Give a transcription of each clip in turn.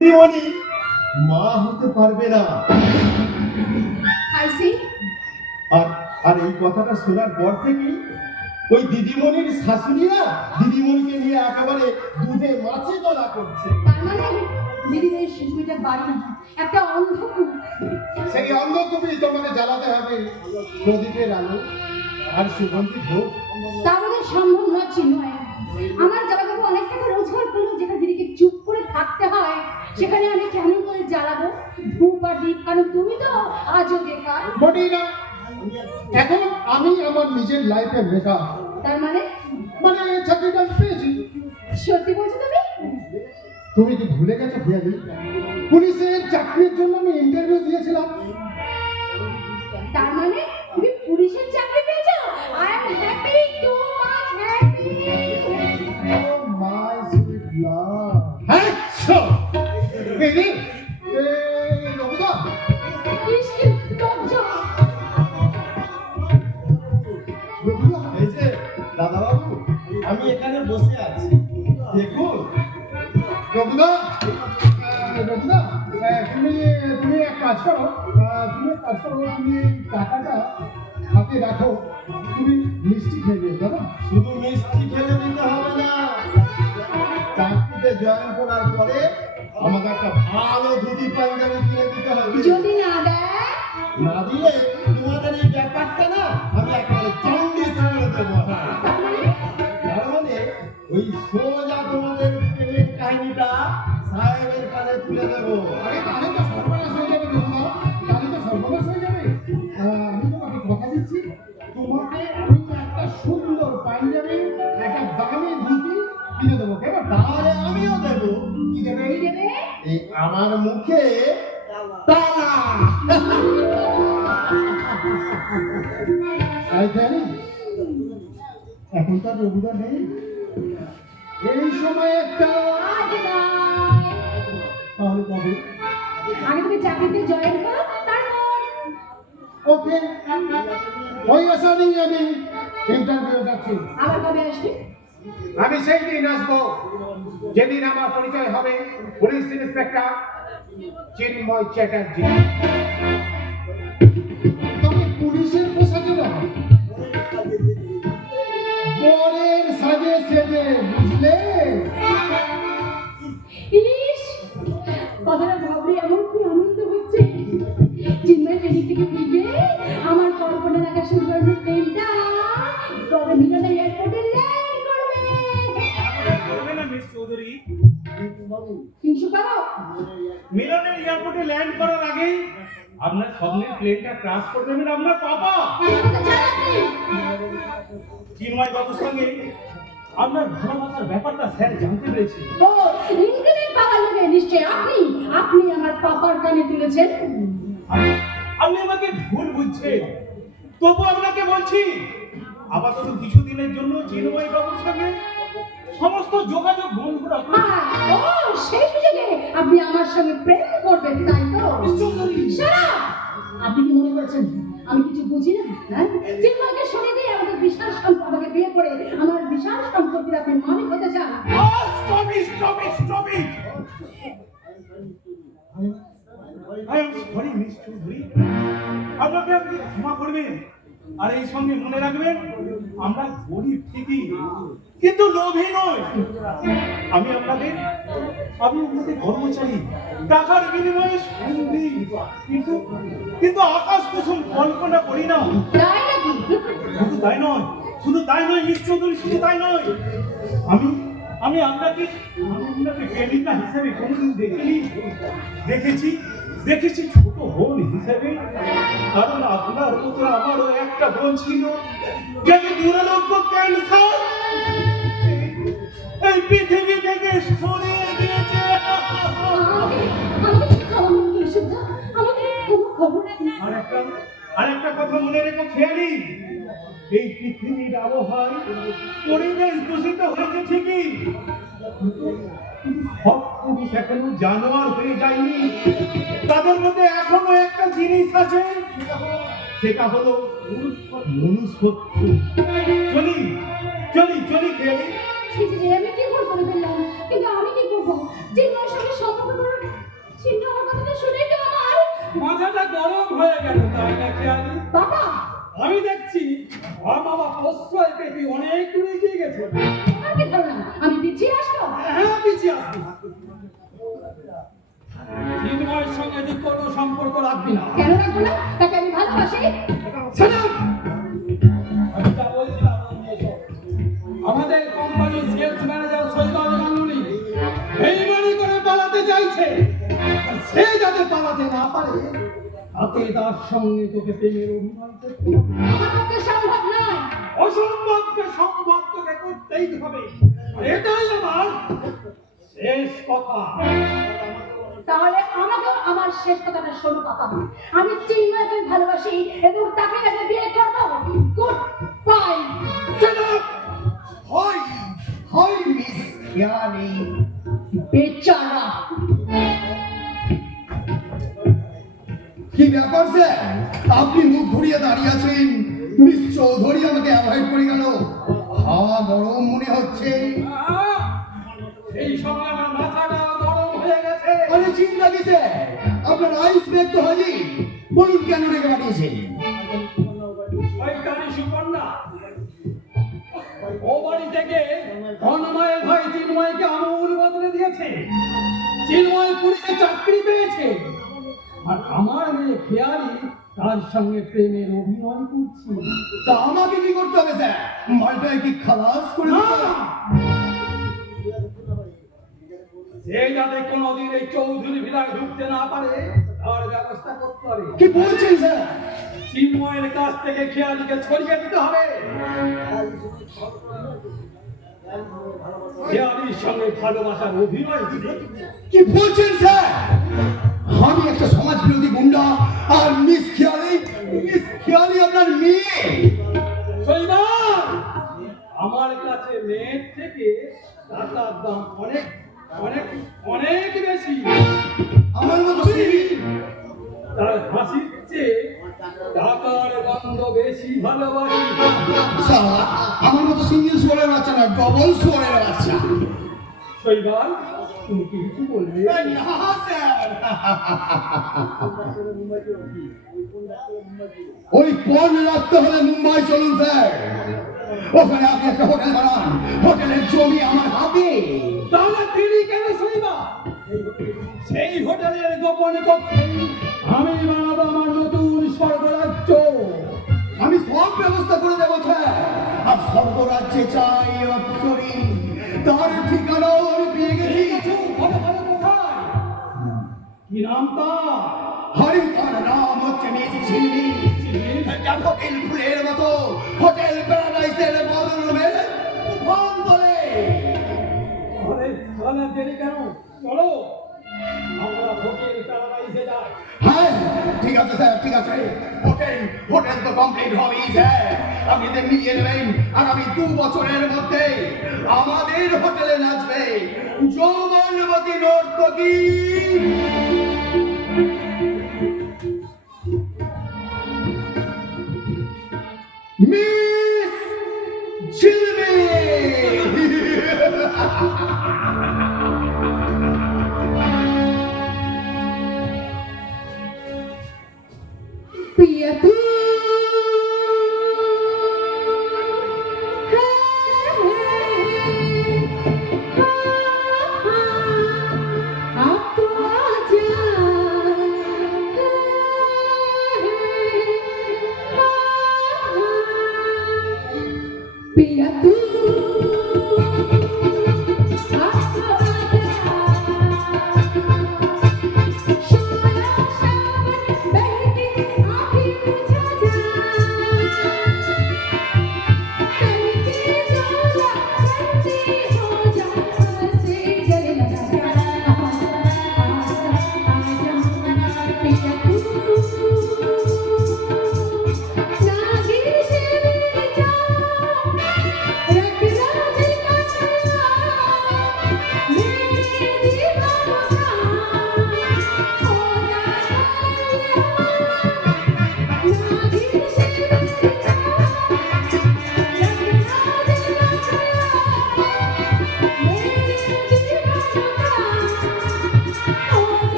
দিদিমণি মা হতে পারবে না। আর আর এই কথাটা শোনার পর থেকে ওই দিদিমণির শাশুড়িরা দিদিমণিকে নিয়ে একেবারে দুধে মাছে দলা করছে। তার মানে দিদিদের শিশুটা বাড়ি না, একটা অন্ধকূপ। সেই অন্ধকূপই তোমাকে জ্বালাতে হবে প্রদীপের আলো আর সুগন্ধি ধূপ। তা আমাদের সম্ভব হচ্ছে নয়। আমার জামাইবাবু অনেক টাকা রোজগার করলো, যেখানে দিদিকে চুপ করে থাকতে হয় সেখানে আমি কেমন করে জ্বালাবো ধূপ আর দীপ? কারণ তুমি তো আজও বেকার। মোটেই না, এখন আমি আমার নিজের লাইফে বেকার। তার মানে চাকরিটা পেয়েছি। সত্যি বলছো তুমি? তুমি কি ভুলে গেছো পিয়ালি? পুলিশের চাকরির জন্য আমি ইন্টারভিউ দিয়েছিলাম। তার মানে তুমি পুলিশের চাকরি পেয়েছো? I am happy, too much happy. Oh my sweet love. আচ্ছা বেবি এই রোজা কিসকে দরজা? এই যে দাদা বাবু, আমি এখানে বসে আছি, দেখুন। রঘুদা, রঘুদা, তুমি এক কাজ করো, তুমি টাকাটা হাতে রাখো, তুমি মিষ্টি খেয়ে নিয়ে যাবো। শুধু মিষ্টি খেলে দিতে হবে না, চাকরিতে জয়েন করার পরে আমাকে একটা ভালো ধুতি পাঞ্জাবি কিনে দিতে হবে। যদি না দেয়? না দিলে তোমাদের এই ব্যাপারটা না আমি একেবারে চন্ডিস করে দেবো। তার মানে ওই সোজা তোমাদের প্রেমের কাহিনীটা সাহেবের কানে তুলে দেবো। আরে তাহলে তো সর্বনাশ হয়ে যাবে রঘুদা, তাহলে তো সর্বনাশ হয়ে যাবে। আমি তোমাকে কথা দিচ্ছি, তোমাকে আমি একটা সুন্দর পাঞ্জাবি, একটা দামি ধুতি কিনে দেবো, কেমন? তাহলে আমিও দেবো। কি দেবে? এই আমার মুখে তালা। এখন তার রঘুদা নেই, এই সময় একটা তাহলে কবে? আগে তুমি চাকরিতে জয়েন করো, তারপর ওকে, ওই আশা নেই, আমি ইন্টারভিউ যাচ্ছি। আবার কবে আসবে? আমি সেই দিন আসবো যেদিন আমার পরিচয় হবে পুলিশ ইন্সপেক্টর চিন্ময় চ্যাটার্জি। তবে পুলিশের পোশাকে না, বরের সাজে সেজে, বুঝলে? ইস, কথাটা ভাবলে এমন কি আনন্দ হচ্ছে। চিন্ময় ট্রেনিং থেকে ফিরবে, আমার কল্পনা লাগা সুন্দর ট্রেনটা তবে মিলনের এয়ারপোর্টে ল্যান্ড করবে। না মিস চৌধুরী, কিছু পারো? মিলনের এয়ারপোর্টে ল্যান্ড করার আগেই আপনার স্বপ্নের প্লেনটা ক্রাশ করে দেবেন আপনার পাপা চিন্ময় বাবুর সঙ্গে আপনার ভালোবাসার ব্যাপারটা স্যার জানতে পেরেছে। ও ইনক্রিমেন্ট পাওয়ার লোকে নিশ্চয় আপনি আমার পাপার কানে তুলেছেন। আপনি আমাকে ভুল বুঝছেন, তবু আপনাকে বলছি আপাতত কিছুদিনের জন্য চিন্ময় বাবুর সঙ্গে সমস্ত যোগাযোগ বন্ধ রাখুন। ও সেই সুযোগে আপনি আমার সঙ্গে প্রেম করবেন, তাই তো? আপনি কি মনে করছেন আমি কিছু বুঝি না? হ্যাঁ, চিন্ময়কে শুনে দিয়ে আমাদের বিশাল সম্পর্কে বিয়ে করে আমার বিশাল সম্পত্তির আপনি মালিক হতে চান? Stop it! I am sorry, Miss Chowdhury. আপনাকে আপনি ক্ষমা করবেন, আর এই সঙ্গে মনে রাখবেন আমরা গরিব ঠিকই, কিন্তু লোভী নয়। আমি আপনাদের কর্মচারী, টাকার বিনিময়ে সন্ধি, কিন্তু আকাশ কুসুম কল্পনা করি না। তাই নাকি? শুধু তাই নয় মিস চৌধুরী, শুধু তাই নয়, আমি আপনাকে প্রেমিকা হিসেবে কোনদিন দেখেছি ছোট বোন হিসেবে। কারণ আপনার মতো আমারও একটা বোন ছিল, যাকে দুরারোগ্য ক্যান্সার এই পৃথিবী থেকে সরিয়ে দিয়েছে। আর একটা কথা মনে রেখো খেয়ালি, এই পৃথিবীর আবহাওয়ায় পরিবেশ দূষিত হয়েছে ঠিকই, সব পুরুষ এখনো জানোয়ার হয়ে যায়নি। তাদের মধ্যে এখনো একটা জিনিস আছে, সেটা হলো মনুষ্যত্ব। চলি খেয়ালি। আমি কি করে ফেললাম? কিন্তু আমি কি করবো? চিন্ময়ের সঙ্গে সম্পর্ক হয়ে গেল, তাই না খেয়ালি? বাবা আমি দেখছি মা বাবা প্রশ্রয় পেতে অনেক দূরে এগিয়ে গেছে। তোমার কি ধারণা আমি পিছিয়ে আসবো? হ্যাঁ, পিছিয়ে আসবি। চিন্ময়ের সঙ্গে তুই কোনো সম্পর্ক রাখবি না। কেন রাখবো না? তাকে আমি ভালোবাসি। ছেড়ে! আমি যা বলছিলাম আমাদের কোম্পানির সেলস ম্যানেজার সৈকত গাঙ্গুলি বেইমানি করে পালাতে চাইছে। আর সে যাতে পালাতে না পারে তাতে তার সঙ্গে তোকে প্রেমের অভিনয় করতে হবে। আমার পক্ষে সম্ভব নয়। অসম্ভবকে সম্ভব তোকে করতেই হবে। আর এটাই আমার শেষ কথা। তাহলে আমাকে আমার শেষ কথাটা শোনো বাবা। আমি চিন্ময়কে ভালোবাসি এবং তাকে কাছে বিয়ে করবো। Good bye. হয় হয় মিস ইয়ানি বেচারা কি ব্যাপার স্যার, আপনি মুখ ঘুরিয়ে দাঁড়িয়ে আছেন? মিস চৌধুরী আমাকে অ্যাভয়েড করে গেল। হ্যাঁ, গরম মনে হচ্ছে। এই সময় আমার মাথাটা গরম হয়ে গেছে। আরে চিন্তা কি স্যার, আপনার আইস ব্যাগ তো হাজির। বলুন কেন রেখে পাঠিয়েছেন? ওই কারি সুকন্যা ও বাড়ি থেকে ধনময়ের ভাই চিন্ময়কে আমূল বদলে দিয়েছে। চিন্ময় পুলিশে চাকরি পেয়েছে আর আমার মেয়ে খেয়ালি তার সঙ্গে প্রেমের অভিনয় করছি। তা আমাকে কি করতে হবে স্যার? মালটায় কি খালাস করে না! দিতে হবে? সে যাতে কোনোদিন এই চৌধুরী ভিলায় ঢুকতে না পারে তার ব্যবস্থা করতে হবে। কি বলছেন স্যার? চিন্ময়ের কাছ থেকে খেয়ালিকে ছড়িয়ে দিতে হবে। খেয়ালির সঙ্গে ভালোবাসার অভিনয় দিতে। কি বলছেন স্যার? আমি একটা সমাজ বিরোধী গুন্ডা আর মিস খেয়ালি আপনার মেয়ে? শৈবাল, আমার কাছে মেয়ের থেকে টাকার দাম অনেক অনেক অনেক বেশি। আমার মতো সিঁড়ি? তার হাসির চেয়ে টাকার গন্ধ বেশি ভালোবাসি। শালা, আমার মতো সিঙ্গেল সোয়ারের বাচ্চা না, ডবল সোয়ারের বাচ্চা। শৈবাল, তুমি কি কিছু বলবে? না স্যার, ওই পণ রাখতে হলে মুম্বাই চলুন স্যার। ওখানে আপনি একটা হোটেল বানান, হোটেলের জমি আমার হাতে। তাহলে তিনি কেন শৈবাল? সেই হোটেলের গোপন কক্ষে আমি বানাবো আমার নতুন স্বর্গরাজ্য। আমি সব ব্যবস্থা করে দেবো স্যার। আর স্বর্গরাজ্যে চাই অপ্সরী, তার ঠিকানাও আমি পেয়ে গেছি। ভালো ভালো কোথায়? কি নাম তার? হরি, তার নাম হচ্ছে মিস ঝিলমিল। ড্যাফোডিল ফুলের মতো হোটেল প্যারাডাইসের বদরুমে তুফান তোলে। তাহলে দেরি কেন? চলো আমরা হোটেল প্যারাডাইসে যাই। হ্যাঁ ঠিক আছে স্যার, ঠিক আছে। হোটেল তো কমপ্লিট হবেই স্যার। আপনি এদের নিয়ে নেবেন। আগামী 2 বছরের মধ্যে আমাদের হোটেলে নাচবে যৌবনবতী নর্তকী মিস ঝিলমিল। प्रिया तू अब तो आजा प्रिया तू सोना सावन बहके आँखें मुझे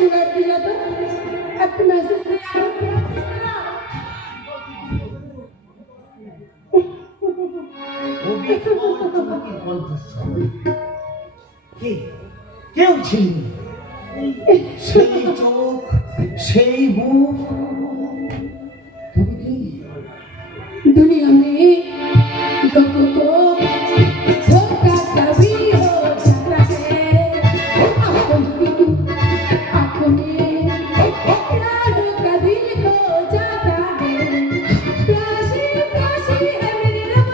সুগার দিয়ে তো একটা মেসেজ দিয়ে আমার কে আছিস না? কেউ ছিল সেই চোখ সেই মুখ दुनिया में लोगों को धोखा कभी हो जाता है आँखों में प्यारों का दिल खो जाता है प्यासी प्यासी है मेरे रब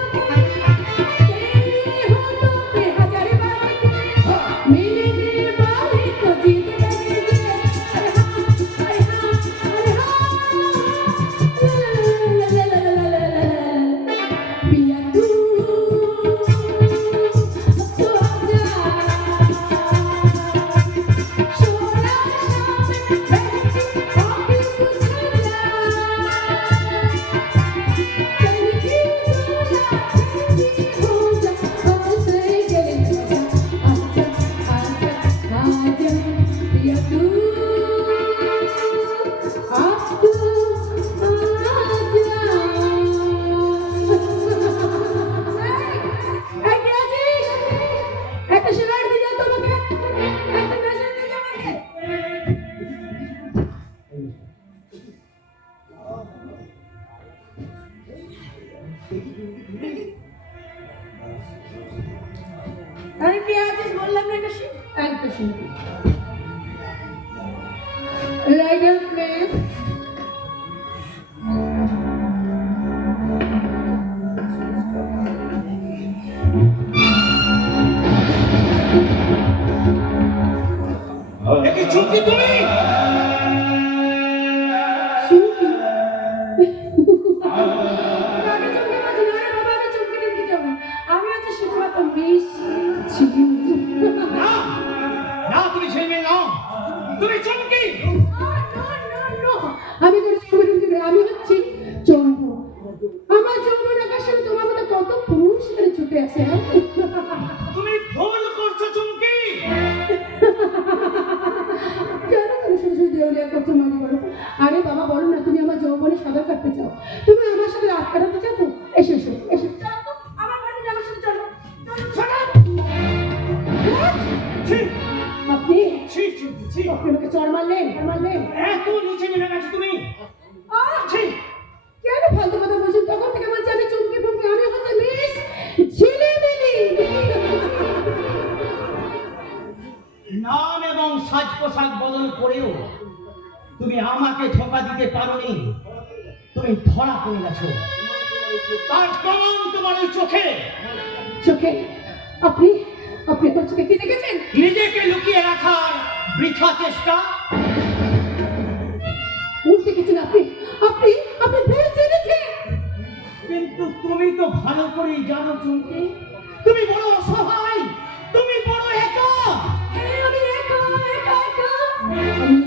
तेरे होठों पे हजार बात मेरे दिल वाले को जीत लगे अरे हाँ अरे हाँ अरे हाँ पिया तू तो आजा सोना शाम बैठी आके तुझे कहीं हो जा हमसे गले आजा आजा आजा पिया तू একটা সিগারেট দিয়ে যাও তোমাকে একটা মেসেজ দিয়ে যাও আমাকে আরে কে আছিস বললাম না একটা শুনবি লাইটার প্লিজ একে চুমকি তুমি চুমকি কাকে চুমকি বলছি না রে বাবা আমি চুমকি দিতে যাবো আমি হচ্ছে শুধুমাত্র মিস ছিলি না না তুমি সেই মেয়ে নাও তুমি চুমকি আমি কোনো চুমকি না আমি হচ্ছি চম্পু আমার যৌবন আকাশে তোমার মতো কত পুরুষ এখানে ছুটে আসে হ্যাঁ তুমি ভুল করছো চুমকি কেন তুমি শুধু শুধু দেউলিয়া করছো মারি বলো আরে বাবা বলো না তুমি আমার যৌবনে সাঁতার কাটতে চাও তুমি আমার সাথে রাত কাটাতে চাও তো এসো এসো এসো আমার বাড়িতে আমার সাথে চলো ছি আপনি ছি চুমকি ছি আপনি আমাকে চড় মারলেন এত নিচে নেমে গেছো তুমি ছি কেন ফালতু কথা বলছেন তখন থেকে বলছি আমি চুমকি ফুমকি আমি হচ্ছে মিস ঝিলিমিলি নাম এবং সাজ পোশাক বদল করেও তুমি আমাকে ধোঁকা দিতে পারোনি তুমি ধরা পড়ে গেছো তার প্রমাণ তোমার ওই চোখে চোখে আপনি আপনি আমার চোখে কি দেখেছেন নিজেকে লুকিয়ে রাখার বৃথা চেষ্টা উল্টে গেছেন আপনি আপনি আপনি ভুল জেনেছেন কিন্তু তুমি তো ভালো করেই জানো চুমকি তুমি বড় অসহায় তুমি বড় একা হ্যাঁ, আমি একা আমি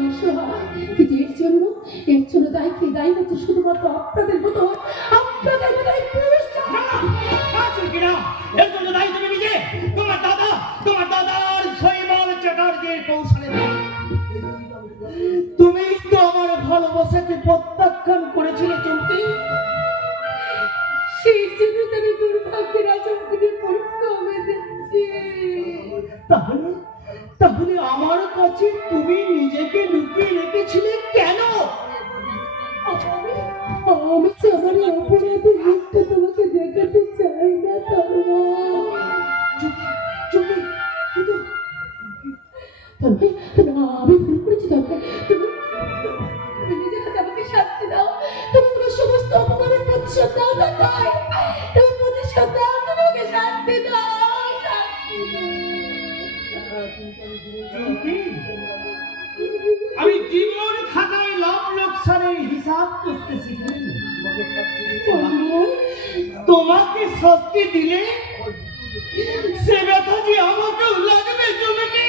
অসহায় কিন্তু এর জন্য দায়ী হচ্ছে শুধুমাত্র আপনাদের মতো এই পুরুষ না না চুমকি না এর জন্য দায়ী তুমি নিজে তোমার দাদার শৈবাল চ্যাটার্জির কৌশলে তুমি তো আমার ভালোবাসাকে প্রত্যাখ্যান করেছিলে চুমকি সেই জন্য তো আমি দুর্ভাগ্যের আচমনে পরীক্ষা দিচ্ছি তাহলে আমার কাছে তুমি নিজেকে লুকিয়ে রেখেছিলে কেন আমি আমার অপরাধের মুখটা তোমাকে দেখাতে চাই না চুমকি কিন্তু আমি ভুল করেছি তুমি নিজের হাতে আমাকে শাস্তি দাও তুমি তোমার সমস্ত অপমানের প্রতিশোধ দাও না তাই তুমি প্রতিশোধ দাও তুমি ওকে শাস্তি দাও চুমকি আমি জীবন খাতায় লাভ লোকসানের হিসাব করতে শিখিনি তোমাকে শাস্তি দিলে সে ব্যথা যে আমাকেও লাগবে চুমকি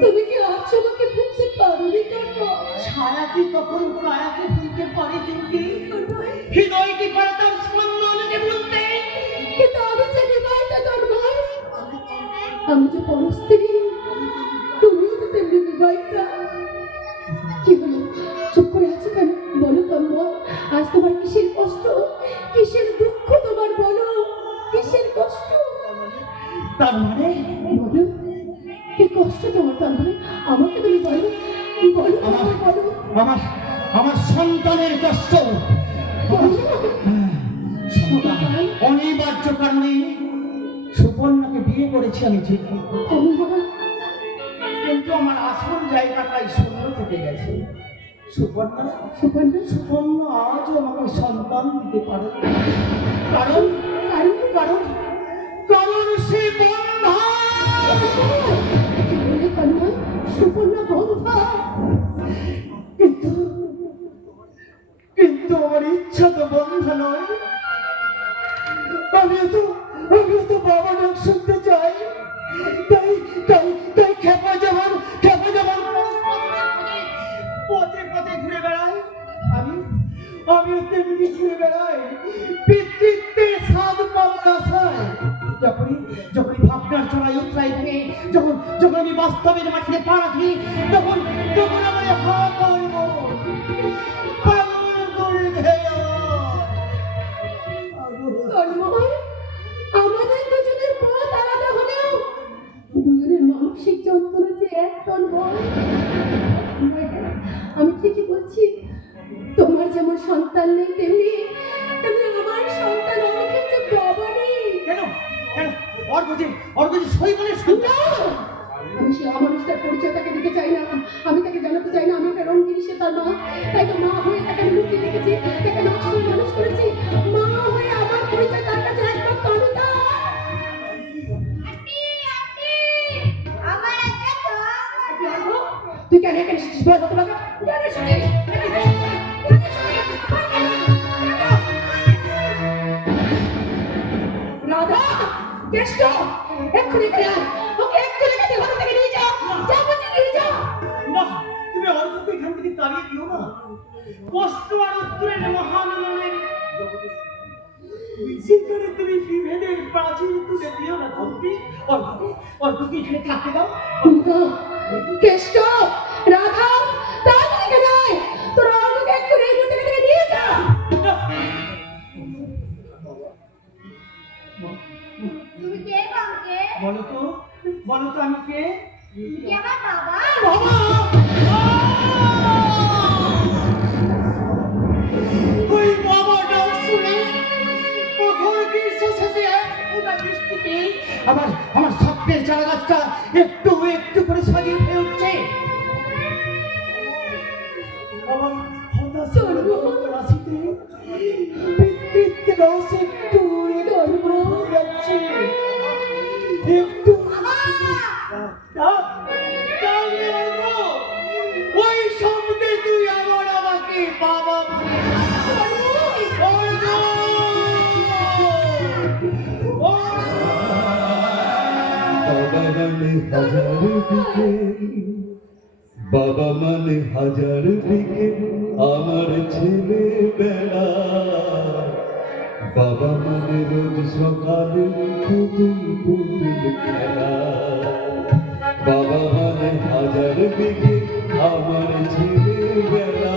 তুমি কি আজ আমাকে বুঝতে পারোনি কেন ছায়া কি তখন কায়াকে ভুলতে পারে চুমকি হৃদয় কি পারে তার স্পন্দনকে ভুলতে কিন্তু আমি যে বিবাহিত তোর ভাই আমি যে পরস্ত্রী তুমিও তো তেমনি গয়না। কি হলো, চুপ করে আছো কেন? বলো তন্ময়, আজ তোমার কিসের কষ্ট, কিসের দুঃখ তোমার? বলো, কিসের কষ্ট? তার মানে বলো, কি কষ্ট তোমার তন্ময়? আমাকে তুমি বলো, বলো তন্ময়, বলো। আমার আমার সন্তানের কষ্ট। অনিবার্য কারণে সুপর্ণাকে বিয়ে করেছি আমি ঠিক, কিন্তু আমার আসল জায়গাটাই শূন্য থেকে গেছে। সুপর্ণা সুপর্ণা, সুপর্ণা আজও আমাকে সন্তান দিতে পারে, কারণ কারণ কারণ কারণ সে বন্ধা। কি বলে তন্ময়? সুপর্ণা বন্ধা? কিন্তু কিন্তু আমার ইচ্ছা তো বন্ধ নয়। আমিও তো বাবা ডাক শুনতে চাই। তাই তাই তাই খেপা যেমন পথে পথে ঘুরে বেড়ায়, আমিও তেমনি ঘুরে বেড়াই পিতৃত্বের স্বাদ পাওয়ার আশায়। যখনই ভাবনার চড়াই উতরাই থাকে, যখন আমি বাস্তবের মাটিতে পা রাখি, তখন আমার হাহাকার মন পাগল করে দেয়। তন্ময়, আমাদের দুজনের পথ আলাদা হলেও দুজনের মানসিক যন্ত্রণা যে এক। তন্ময়, আমি ঠিকই বলছি, তোমার যেমন সন্তান নেই তেমনি আমার সন্তান অনেকের যে বাবা নেই। কেন কেন অর্গজি শৈবালের সন্তান? না, আমি সে অমানুষটার পরিচয় তাকে দিতে চাই না, আমি তাকে জানাতে চাই না আমি একটা রঙিনী, সে তার মা। তাই তো মা হয়ে তাকে আমি লুকিয়ে রেখেছি, তাকে নকশাল মানুষ করেছি। মা হয়ে আমার পরিচয় তার কাছে একমাত্র আমি তার। তুই কেন এখানে এসেছিস? বল তোমাকে কেন এসেছিস? রাধা, কেষ্ট, এক্ষুনি এখানে আয়। ওকে এক্ষুনি কাছে ঘর থেকে নিয়ে যাও, যা বলছি নিয়ে যাও। না, তুমি অর্গকে এখান থেকে তাড়িয়ে দিও না। কষ্ট আর উত্তরের মহামিলনের সেখানে তুমি বিভেদের প্রাচীর তুলে দিও না। তুমি অর্গকে এখানে থাকতে দাও। কেষ্ট, রাধা, তাড়াতাড়ি এখানে আয়। তোরা অর্গকে এক্ষুনি এই মুহূর্তে থেকে নিয়ে যা। তুমি কে বাবাকে? বলো তো আমি কে? তুমি আমার বাবা? বাবা! ওই বাবা ডাক শুনে প্রখর গ্রীষ্ম শেষে এক ফোঁটা বৃষ্টিতে আমার স্বপ্নের চারা গাছটা একটু একটু করে সাজিয়ে উঠে উঠছে। আমার হতাশার রাশিতে পিতৃত্বের রস একটু একটু করে যাচ্ছে। একটু ওই শব্দে তুই আমাকে বাবা বলে বাবা মানে হাজার দিকে আমার ছেলে বেলা, বাবা মানে রোজ সকালে পুতুল পুতুল খেলা, বাবা মানে হাজার দিকে আমার ছেলে বেলা,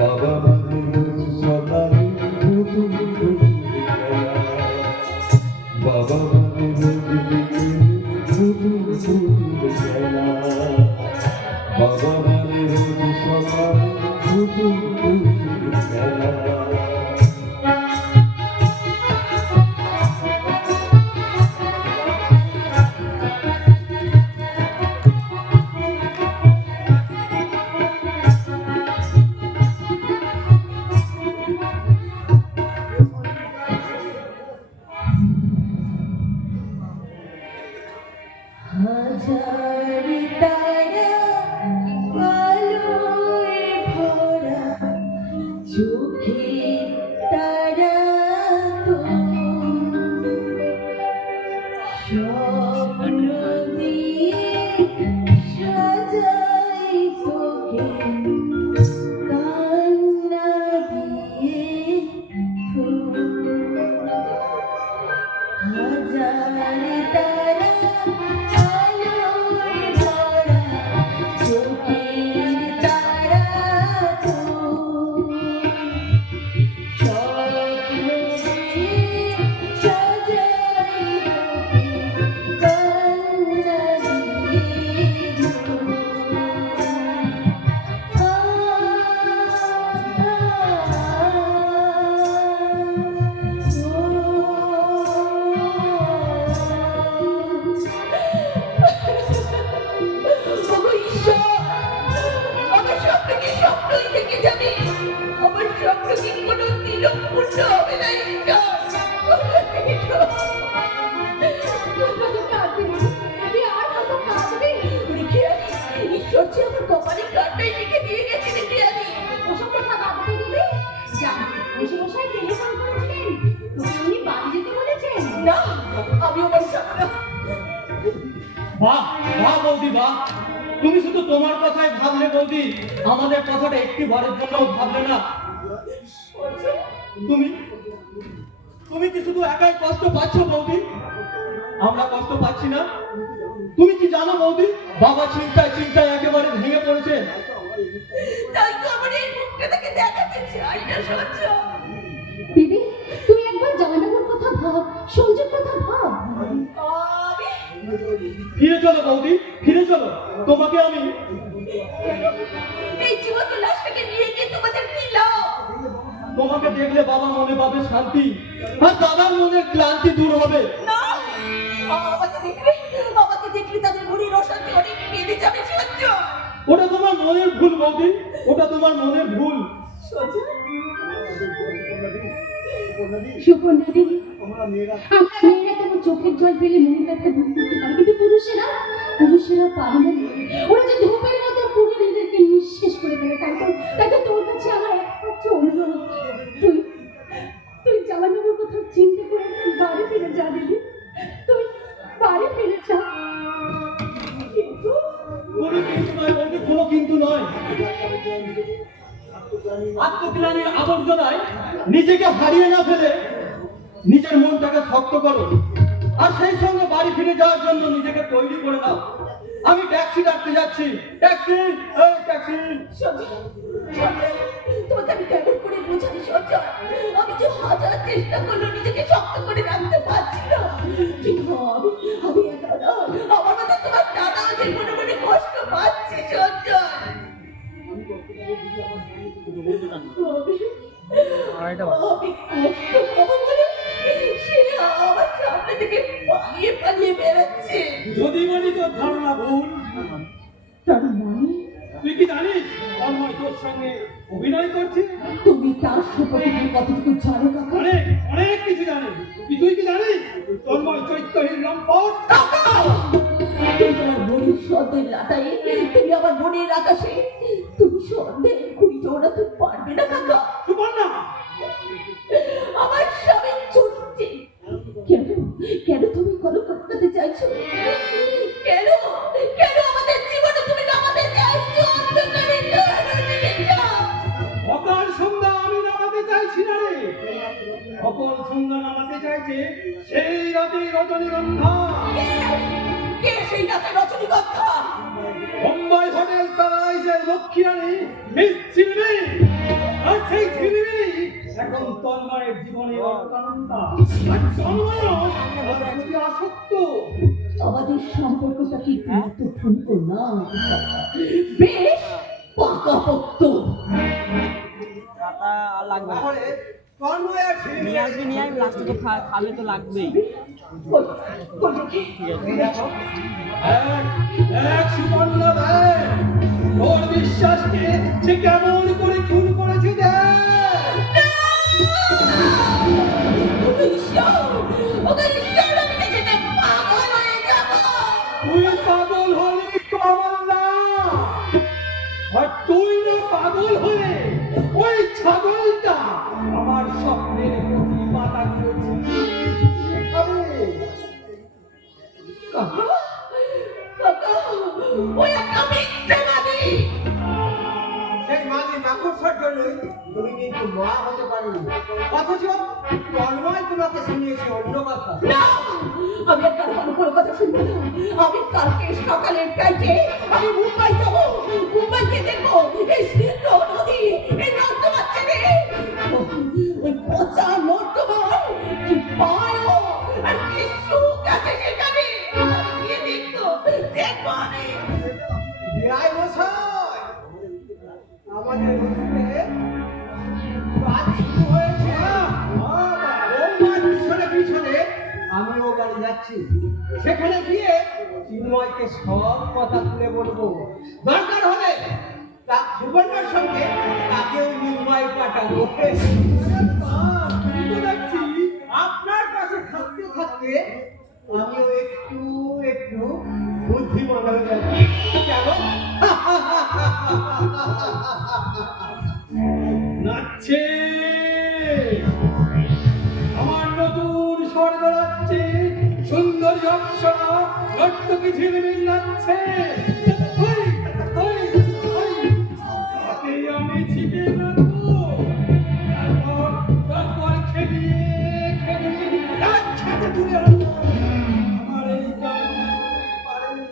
বাবা মানে রোজ সকালে পুতুল পুতুল খেলা, বাবা মানে রোজ দিকে পুতুল পুতুল খেলা, বাবা মানে রোজ সকালে পুতুল পুতুল খেলা। হাজার তারা আলোয় ভরা, চোখে তারা তো স্বপ্ন দিয়ে সাজাই তোকে, কান্না দিয়ে ফুল। হাজার তারা আলোয় ভরা, পূর্ণ হবে না ঈশ্বর। ওরে খেয়ালি, ঈশ্বর যে আমার কপালে কাঁটাই লিখে দিয়ে গেছে রে খেয়ালি। ওসব কথা বাদ দিয়ে দিবি। যা, মেসোমশাই টেলিফোন করেছিলেন, তোকে উনি বাড়ি যেতে বলেছেন। না, আমিও বাড়ি যাবো না। বাহ বাহ বৌদি বাহ, তুমি শুধু তোমার কথাই ভাবলে বৌদি, আমাদের কথাটা একটি বারের জন্য ভাবলে না। তুমি তুমি কি শুধু একাই কষ্ট পাচ্ছ বৌদি? আমরা কষ্ট পাচ্ছি না? তুমি কি জানো বৌদি, বাবা চিন্তায় চিন্তায় একেবারে ভেঙে পড়েছে। তাই তো আমার এই মুখটা থেকে দেখাতে চাই না সহ্য। দিদি, তুই একবার জামাইবাবুর কথা ভাব, সঞ্জুর কথা ভাব। আমি ফিরে চলো বৌদি, ফিরে চলো। তোমাকে আমি এই জীবন্ত লাশটাকে নিয়ে গিয়ে তোমাদের কি লাভ? তোমাকে দেখলে বাবা মনে পাবে শান্তি, আর দাদার মনের ক্লান্তি দূর হবে। না, আমাকে দেখলে তাদের মনের অশান্তি অনেক বেড়ে যাবে সহ্য। ওটা তোমার মনের ভুল বৌদি, ওটা তোমার মনের ভুল। সহ্য সুপর্ণা দিদি, আমরা মেয়েরা কেবল চোখের জল ফেলে মনের ব্যথা দূর করতে পারি, কিন্তু পুরুষেরা পারে না। ওরা যে ধূপের মতো পুরো নিজেদেরকে নিঃশেষ করে ফেলে। তাই তো তোর কাছে আমার একমাত্র অনুরোধ, তুই জামাইবাবুর কথা চিন্তা করে বাড়ি ফিরে যা দিদি, তুই বাড়ি ফিরে যা। কোনো কিন্তু নয় বৌদি, কোনো কিন্তু নয়। আত্মগ্লানির আবর্জনায় নিজেকে হারিয়ে না ফেলে নিজের মনটাকে শক্ত করো, আর সেই সঙ্গে বাড়ি ফিরে যাওয়ার জন্য নিজেকে তৈরি করে নাও। আমি ট্যাক্সি ডাকতে যাচ্ছি। ট্যাক্সি, এই ট্যাক্সি। তোমাকে আমি কেমন করে বোঝাই সহ্য? আমি যে হাজার চেষ্টা করলেও নিজেকে শক্ত করে রাখতে পারছি না। কিন্তু আমি একা না, আমার মধ্যে তোমার দাদা আছে মনে মনে কষ্ট পাচ্ছে সহ্য। আমি কষ্ট পাবো বলে সে আমার সামনে থেকে পালিয়ে পালিয়ে বেড়াচ্ছে। যদি বলি তোর ধারণা ভুল। তার মানে তুই কি জানিস তন্ময় তোর সঙ্গে অভিনয় করছে? তুমি তার সম্পর্কে কতটুকু জানো কাকা? অনেক অনেক কিছু জানিস। তুই কি জানিস তন্ময় চৈত্যহীন লম্পট? তুমি তোমার মনের সন্দেহ লাটাই, তুমি আমার মনের আকাশে তুমি সন্দেহ খুঁড়ি জোড়াতে পারবে না কাকা। সুপর্ণা, আমার স্বামী চলছে। কেন কেন তুমি কলঙ্ক লাগাতে চাইছো? কেন কেন আমাদের জীবনে তুমি নামাতে চাইছো অন্ধকারের দরজা? অকাল সন্ধ্যা আমি নামাতে চাইছি না রে। অকাল সন্ধ্যা নামাতে চাইছে সেই রাতে রজনীগন্ধা। কে সেই রাতে রজনীগন্ধা? মুম্বাই হোটেল প্যারাডাইসের লক্ষ্মীরানী মিস ঝিলমিল। আর সেই ঝিলমিলই এখন তন্ময়ের জীবনে অকানন্দা। আর তন্ময়ও তার প্রতি আসক্ত। আমাদের সম্পর্কটা কি গুরুত্বপূর্ণ না? বেশ পাকাপোক্ত। পাতা লাগবে নিয়ে আসবি, নিয়ে আসবি, লাস্টে তো খাবে তো লাগবেই। এক সুপর্ণা দেখ, তোর বিশ্বাসকে সে কেমন করে খুন করেছে দেখ। তুই পাগল হলি তো আমার না, আর তুই না পাগল হলে ওই ছাগলটা আমার স্বপ্নের প্রতি পাতাগুলো ছিটিয়ে খাবে। সেই মাঝে নাকুরসার জন্যই তুমি কিন্তু মা হতে পারোনি, অথচ তন্ময় তোমাকে শুনিয়েছে অন্য কথা। আমি আর কারো কোনো কথা শুনবো না। আমি কালকে সকালের ফ্লাইটে আমি মুম্বাই যাবো। মুম্বাইকে দেখবো এই সিন্ধু নদী, এই নর্দমা ছেড়ে ওই পচা নর্দমা কি পায়ো আর কি সুখ আছে সেখানে। আমি গিয়ে দেখবো আমি। বিআই মশাই, আমাদের হোটেলে কাজ শুরু হয়েছে। ওর পিছনে পিছনে আমি ও বাড়ি যাচ্ছি। সেখানে গিয়ে চিন্ময়কে সব কথা তুলে বলবো। দরকার হলে তা সুবর্ণার সঙ্গে তাকেও মুম্বাই পাঠাবো। আমিও একটু একটু বুদ্ধিমান হয়ে যাচ্ছি। কেন? নাচছে আমার নতুন স্বর্গ নাচছে, সুন্দরী অপ্সরা নর্তকী ঝিলমিল নাচছে। ওই, ওই, ওই, তাতে আমি ছিপে নাচবো। তারপর খেলিয়ে খেলিয়ে এক খেতে তুলে আনবো। আমার এই গান পারেনি।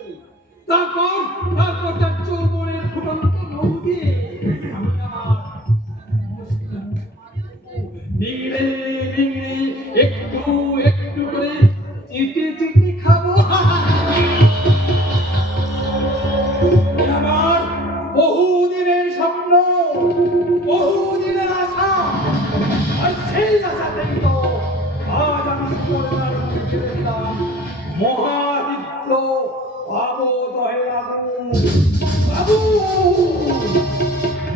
তারপর তার চৌবনের ফুটন্ত মধু দিয়ে আমি আমার নিংড়ে নিংড়ে একটু একটু করে চিটি চিটি খাবো। আমার বহুদিনের স্বপ্ন, বহুদিনের আশা, আর সেই আশাতেই তো আজ আমি করোনার মুখে দেখলাম মহাদিত্য বাবু দহে আগুন। বাবু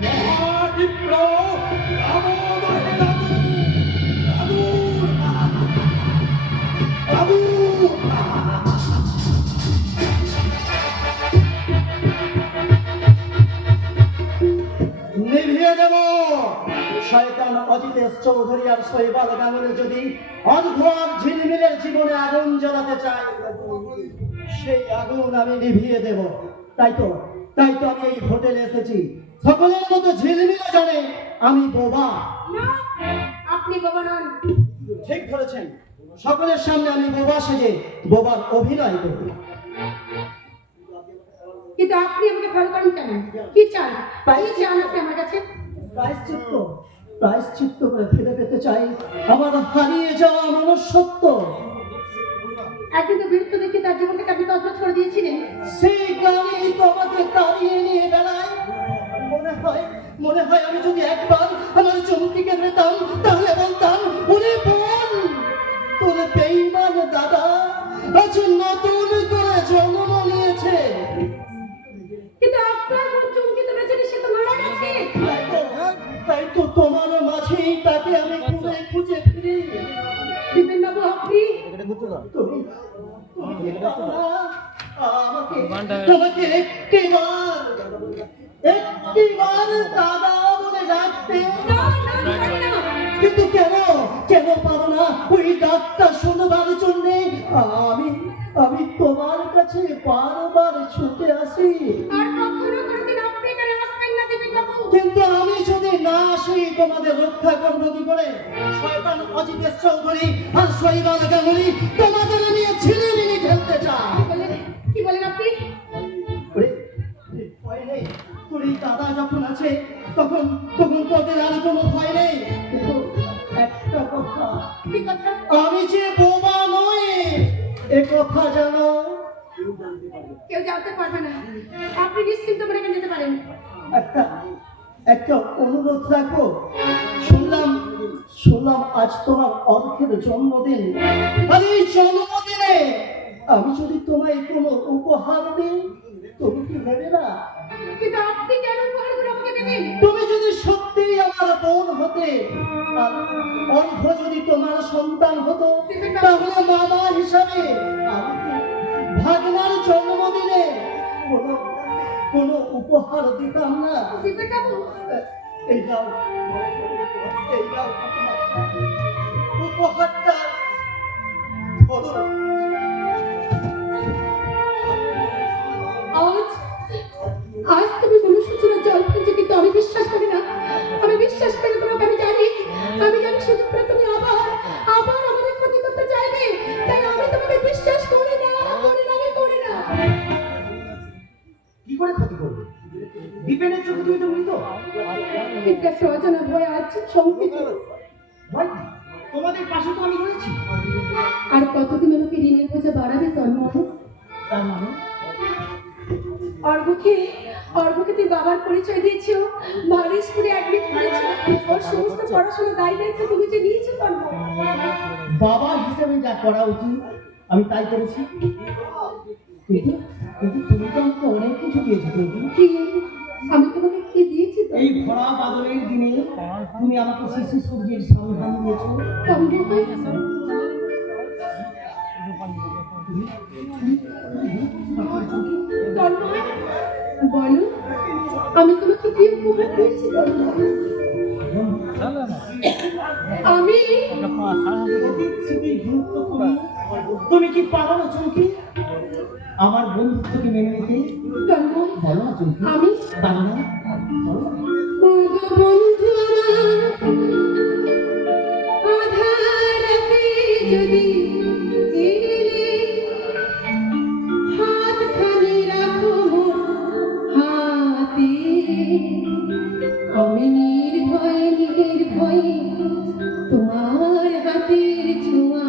মহাদিত্য বাবু দহে আগুন। বাবু বাবু নিভিয়ে দেব শয়তান অজিতেশ চৌধুরী আর শৈবাল গাঙ্গুলি যদি অন্ধকার ঝিলমিলের জীবনে আগুন জ্বালাতে চায়, সেই আগুন আমি নিভিয়ে দেব। তাই তো আমি এই হোটেলে এসেছি। সকলের মতো ঝিলমিলে জানে আমি বোবা। না, আপনি বাবা নন। ঠিক ধরেছেন, সকলের সামনে আমি বোবা সেজে বোবার অভিনয় করব। কিন্তু আপনি আমাকে ভালো করেন কেন? কি চান? কি চান আপনি আমার কাছে? প্রায়শ্চিত্ত করে ফিরে পেতে চাই আমার হারিয়ে যাওয়া মনুষ্যত্ব। একদিন তো বীরত্ব দেখে তার জীবনটাকে আপনি তছনছ করে দিয়েছিলেন। সেই গ্রামেই তো আমাকে তাড়িয়ে নিয়ে বেড়ায়। মনে হয় আমি যদি একবার আমার চমকিকে পেতাম তাহলে বলতাম, ওরে বোন, তোর বেঈমান দাদা আজ নতুন করে জন্ম নিয়েছে। কিন্তু আপনার কোন চমকিত রয়েছে সে তো মারা গেছে। তাই তো তোমার মাঝেই তাকে আমি খুঁজে ফিরি। বিপিন বাবু, আপনি আমাকে একটিবার দাদা বলে ডাকতে। কিন্তু কেন পারো না ওই ডাকটা শুনবার জন্য? আমি তোমার কাছে বারবার ছুটে আসি। আর কখনো কোনোদিন আপনি এখানে আসবেন না বিপিন বাবু। কিন্তু আমি যদি না আসি তোমাদের রক্ষা করবো কি করে? শয়তান অজিতেশ চৌধুরী আর শৈবাল গাঙ্গুলি তোমাদের নিয়ে ছিনিমিনি খেলতে চায়। কি বলেন আপনি? ভয় নেই, তোর এই দাদা যখন আছে তখন তোদের আর কোনো ভয় নেই। কিন্তু একটা কথা, কি কথা? আমি যে বোবা নই এ কথা জানো? কেউ জানতে পারবে না। আপনি নিশ্চিন্ত করে এখানে যেতে পারেন। একটা অনুরোধ রাখবো। শুনলাম আজ তোমার অর্থের জন্মদিন। আর এই জন্মদিনে আমি যদি তোমায় কোনো উপহার দিই, তুমি কি নেবে না? কিন্তু আপনি কেন উপহারগুলো আমাকে দেবেন? তুমি যদি সত্যি আমার বোন হতে আর অর্ঘ যদি তোমার সন্তান হতো, তাহলে মামা হিসাবে আমাকে ভাগনার জন্মদিনে কোনো উপহার দিতাম না। বিপিন বাবু, এই নাও উপহারটা ধরো। আজ তুমি মনুষ্যচূড়া জল খেয়েছো, কিন্তু আমি বিশ্বাস করি না। আমি বিশ্বাস করি তোমাকে। আমি জানি সুযোগ পেলে তুমি আবার আমাদের ক্ষতি করতে চাইবে। তাই আমি তোমাকে বিশ্বাস করি না। কি করে ক্ষতি করবে? দীপেনের চোখে তুমি তো মৃত। একটা অজানা ভয় আছে, শঙ্কিত। ভাই, তোমাদের পাশে তো আমি রয়েছি। আর কতদিন আমাকে ঋণের বোঝা বাড়াবে তন্ময়? তার মানে অর্ঘকে তুই বাবার পরিচয় দিয়েছো, ভালো স্কুলে অ্যাডমিট করেছো, ওর সমস্ত পড়াশোনার দায় দায়িত্ব তুমি যে নিয়েছো তন্ময়। বাবা হিসেবে যা করা উচিত আমি তাই করেছি। কিন্তু তুমি তো আমাকে অনেক কিছু দিয়েছো। কি আমি তোমাকে কি দিয়েছি? এই ভরা বাদলের দিনে তুমি আমাকে শিশু সূর্যের সন্ধান দিয়েছো। তন্ময় আমি তোমাকে কি উপহার দিয়েছি আমি প্রতিশ্রুতি গুরুত্বপূর্ণ। তুমি কি পারো না চুমকি আমার বন্ধুত্বকে মেনে নিতে? তন্ময়, বলো না চুমকি, আমি পারো না? বলো। বন্ধু আমার আধারাতে যদি এলে হাতখানি রাখো মোর হাতে, আমি নির্ভয়ে তোমার হাতের ছোঁয়া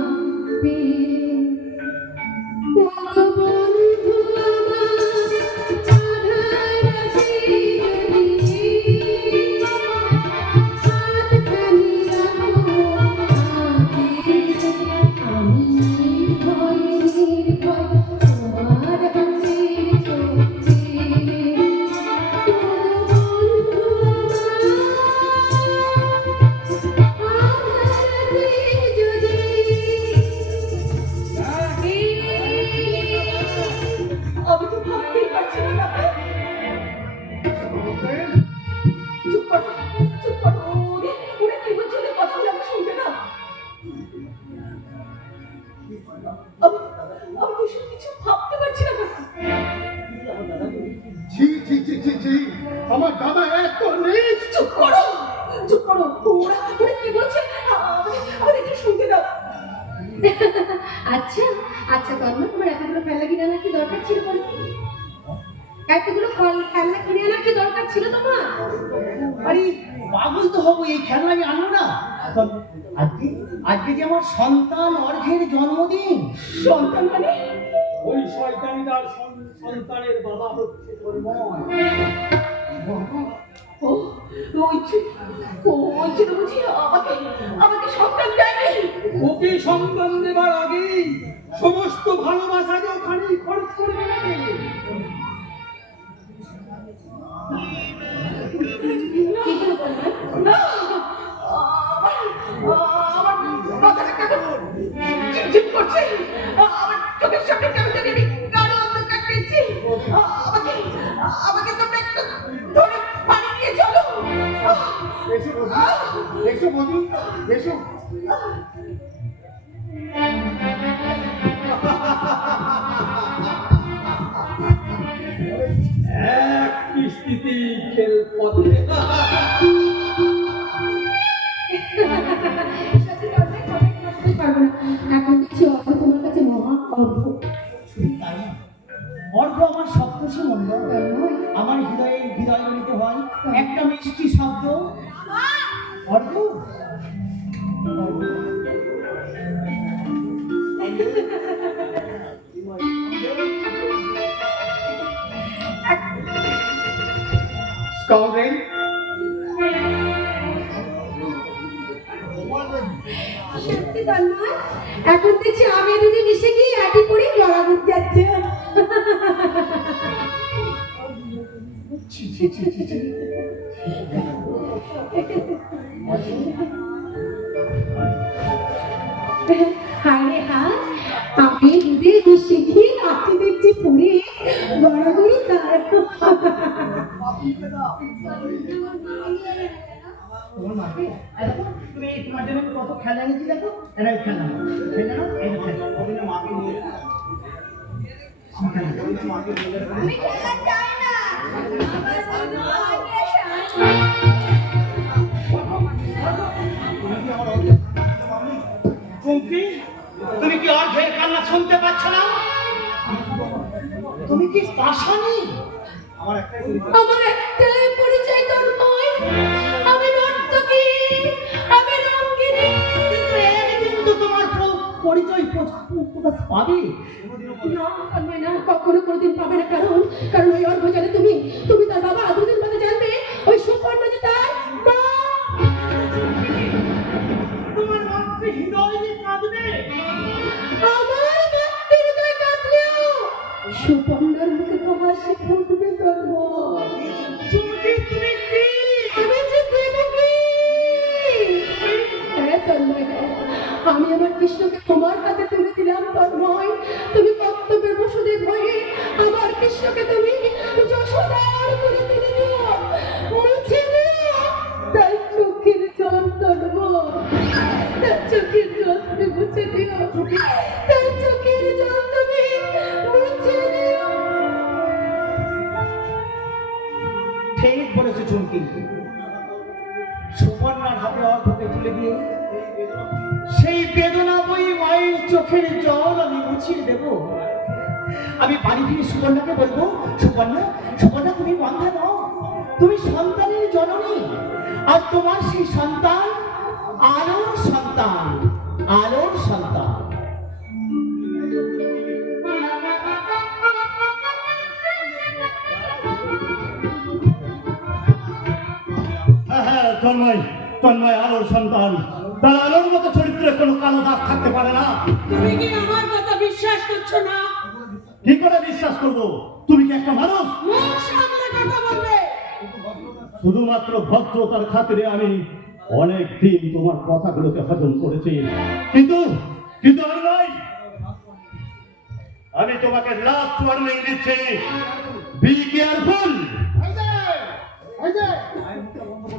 পেয়ে। বন্ধু আমার আধারাতে যদি হাতখানি রাখো হাতে, আমি নির্ভয়ে তোমার হাতের ছোঁয়া পেয়ে। আমি তো ভাবতেই পারছি না কাকা। চুপ করো, চুপ করো। ওরে কি বলছিল কথাগুলো আমি শুনবে না। আমি আমি ভীষণ কিছু ভাবতে পারছি না কাকা। ছি ছি ছি ছি ছি, আমার দাদা এত নিচ। চুপ করো, চুপ করো। ওরা কি বলছে আমাদের একটু শুনতে দাও। আচ্ছা আচ্ছা তন্ময়, তোমার এতগুলো খেলনা কিনে আনার কি দরকার ছিল বলো? এতগুলো খেলনা কিনে আনার কি দরকার ছিল তোমার? আরে পাগল তো হবো, এই খেলনা আমি আনবো না। আজকে আজকে যে আমার সন্তান অর্ঘের জন্মদিন। সন্তান মানে? ওই শয়তানিদার সন্তানের বাবা হচ্ছে তন্ময়। ও ওই ছিল বুঝি আমাকে সন্তান দেয়নি। ওকে সন্তান দেবার আগেই সমস্ত ভালোবাসা যে ওখানেই খরচ করবে নাকি? কি করে বলবে? না, আমার মাথাটা কেমন ঝিমঝিম করছে। আমার চোখের সামনে কেমন জানি আমি গাঢ় অন্ধকার পেয়েছি। আমাকে তোমরা একটু ধরে পানি নিয়ে চলো। এসো বধূ, এসো বধূ, এসো। এক কিস্তিতে খেল পথে। সত্যি তন্ময়, তোমাকে বুঝতে পারবো না। এখন দেখছি অর্ঘ তোমার কাছে মহা অর্ঘ। শুধু তাই না, অর্ঘ আমার সপ্তর্ষি মণ্ডল। তন্ময়, আমার হৃদয় মিলিত হয় একটা মিষ্টি শব্দ, অর্ঘ। Scoundrel! সত্যি তন্ময়, এখন দেখছি আমি দুটো মিশে গিয়ে একই করে জড়াবুট যাচ্ছে। ছি ছি ছি ছি ছি। হায় রে হায়, আমি দুধের মিশে গিয়ে নাচতে দেখছি পরে গড়াগড়ি তার। তোমার মাকে তুমি তোমার জন্য কত খেলা এনেছি দেখো, এটা খেলা খেলা না, এটা খেলা মাকে নিয়ে চুমকি, তুমি কি অর্ঘের কান্না শুনতে পাচ্ছ না? তুমি কি পাশানি? আমার একটাই পরিচয় তন্ময়, আমি নর্তকী, আমি রঙ্গিনী। কিন্তু তোমার পরিচয় প্রকাশ পাবে না তন্ময় না, কখনো কোনোদিন পাবে না। কারণ ওই অর্ঘ জানে তুমি তার বাবা। দুদিন বাদে জানবে ওই সুপর্ণ যে তার মা। তোমার মাতৃ হৃদয় যে কাঁদবে। আমার মাতৃ হৃদয় কাঁদলেও সুপর্ণার মুখে তো হাসি ফুটবে তন্ময়। চুমকি, তুমি কি? আমি যে দেবকী। হ্যাঁ তন্ময়, আমি আমার কৃষ্ণকে তোমার হাতে তুলে দিলাম তন্ময়। তুমি কর্তব্যের বসুদেব হয়ে আমার কৃষ্ণকে তুমি যশোদার করে তুলে দিও। চুমকি। সুবর্ণার হাতে অর্ঘকে তুলে দিয়ে সেই বেদনাময়ী মায়ের চোখের জল আমি মুছিয়ে দেব। আমি বাড়ি ফিরে সুবর্ণাকে বলবো, সুবর্ণা, সুবর্ণা, তুমি বন্ধা নও, তুমি সন্তানের জননী, আর তোমার সেই সন্তান আলোর সন্তান, আলোর সন্তান। হ্যাঁ, তন্ময়, তন্ময় আলোর সন্তান। তার আলোর মতো চরিত্রে কোনো কালো দাগ থাকতে পারে না। তুমি কি আমার কথা বিশ্বাস করছো না? কি করে বিশ্বাস করবো? তুমি কি একটা মানুষ? মুখ সামলে কথা বলবে। শুধুমাত্র ভদ্রতার খাতিরে আমি অনেক দিন তোমার কথাগুলোকে হজম করেছি, কিন্তু কিন্তু আমি নয়। আমি তোমাকে লাস্ট ওয়ার্নিং দিচ্ছি, বি কেয়ারফুল।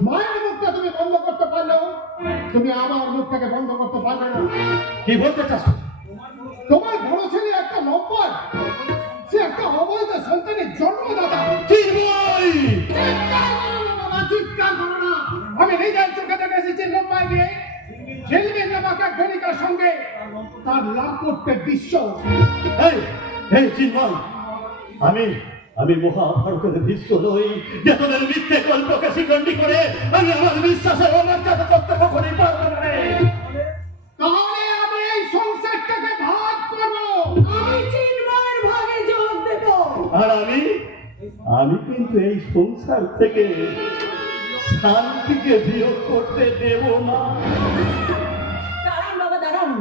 মায়ের মুখটা তুমি বন্ধ করতে পারলেও তুমি আমার মুখটাকে বন্ধ করতে পারবে না। কি বলতে চাস? তোমার বড় ছেলে একটা লম্পট, সে একটা অবৈধ সন্তানের জন্মদাতা। চিন্ময়! চিৎকার করো না বাবা, চিৎকার করো না। আমি নিজের চোখে দেখে এসেছি মুম্বাইকে ঝিলমিল নামক এক গণিকার সঙ্গে তার লাম্পটের দৃশ্য। এই এই চিন্ময়, আমি মহাভারতের ভীষ্ম নই যে তোদের মিথ্যে কল্পকে শিখণ্ডী করে আমি আমার বিশ্বাসের অমর্যাদা করতে কখনই পারবো না রে। তাহলে আমি এই সংসারটাকে ভাগ করবো। আমি চিন্ময়ের ভাগে যোগ দেব। আর আমি কিন্তু এই সংসার থেকে শান্তিকে বিয়োগ করতে দেব না। দাঁড়ান বাবা, দাঁড়ান।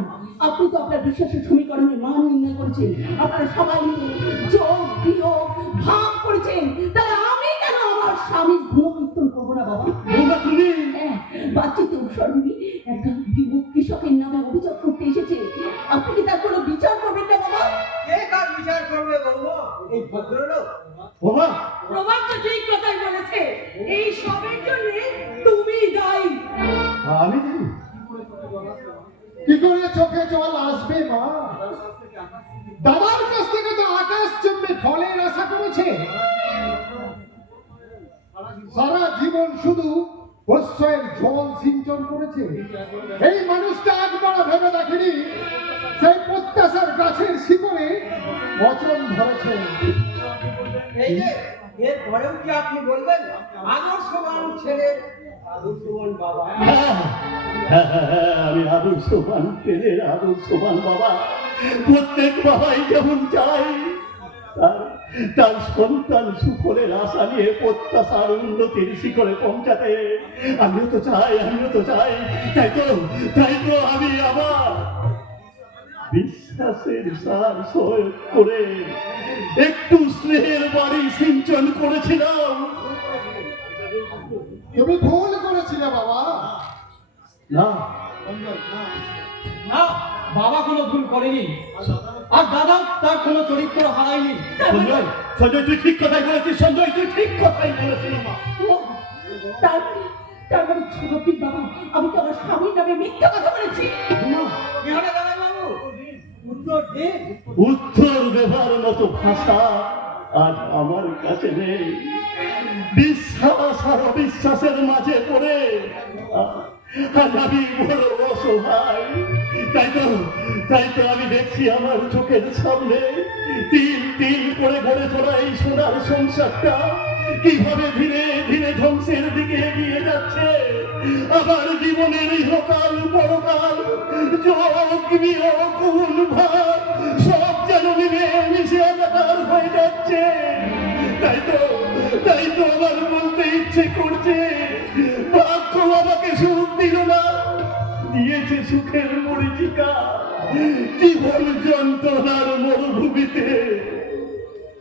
আপনি তো আপনার বিশ্বাসের সমীকরণে মান নির্ণয় করেছেন, আপনারা সবাই মিলে যোগ বিয়োগ ভাগ করেছেন, তাহলে আমি কেন আমার স্বামীর গুণকীর্তন করবো না বাবা? বৌমা, তুমি বাচ্চিত স্বরূপী একটা বিমুখ কৃষকের নামে অভিযোগ করতে এসেছে, আপনি কি তার কোনো বিচার করবেন না বাবা? কে কার বিচার করবে বৌমা? এই ভদ্রলোক। বৌমা, প্রভাত তো ঠিক কথাই বলেছে, এই সবের জন্য তুমি দায়ী। আমি জানি। কি করে চোখে জল আসবে মা? দাদার কাছ থেকে তো আকাশ চুম্বে ফলের আশা করেছে, সারা জীবন শুধু শস্যের জল সিঞ্চন করেছে। এই মানুষটা একবার ভেবে দেখেনি সেই প্রত্যাশার গাছের শিকড়ে বচন ধরেছে। এই যে এর পরেও কি আপনি বলবেন আদর্শবান ছেলে, আদর্শবান বাবা? আমি আদর্শবান ছেলের আদর্শবান বাবা। প্রত্যেক বাবাই যেমন চাই তার সন্তান সুফলের আশা নিয়ে প্রত্যাশার উন্নতির শিখরে পৌঁছাতে। আমিও তো চাই। তাই তো আমি আবার বিশ্বাসের সার প্রয়োগ করে একটু স্নেহের বাড়ি সিঞ্চন করেছিলাম। তুমি ভুল করেছিলে বাবা। না, না, বাবা কোনো ভুল করেনি, আর দাদা তার কোনো চরিত্র হারায়নি। সঞ্জয়, তুই ঠিক কথাই বলেছিস। সঞ্জয়, তুই ঠিক কথাই বলেছিস। তার মানে ছোটটির বাবা, আমি তো আমার স্বামীর নামে মিথ্যা কথা বলেছি। কি হবে দাদাবাবু? উত্তর দিন। উত্তর দেবার মতো ভাষা আজ আমার কাছে নেই। বিশ্বাস আর অবিশ্বাসের মাঝে পড়ে আজ আমি বড় অসহায়। তাই তো আমি দেখছি আমার চোখের সামনে তিল তিল করে গড়ে তোলা এই সোনার সংসারটা কিভাবে ধীরে ধীরে ধ্বংসের দিকে এগিয়ে যাচ্ছে। আমার জীবনের ইহকাল পরকাল যোগ বিয়োগ গুণ ভাগ সব যেন মিলে মিশে একাকার হয়ে যাচ্ছে। তাই তো আমার বলতে ইচ্ছে করছে, ভাগ্য আমাকে সুখ দিল না, দিয়েছে সুখের মরিচিকা। জীবন যন্ত্রণার মরুভূমিতে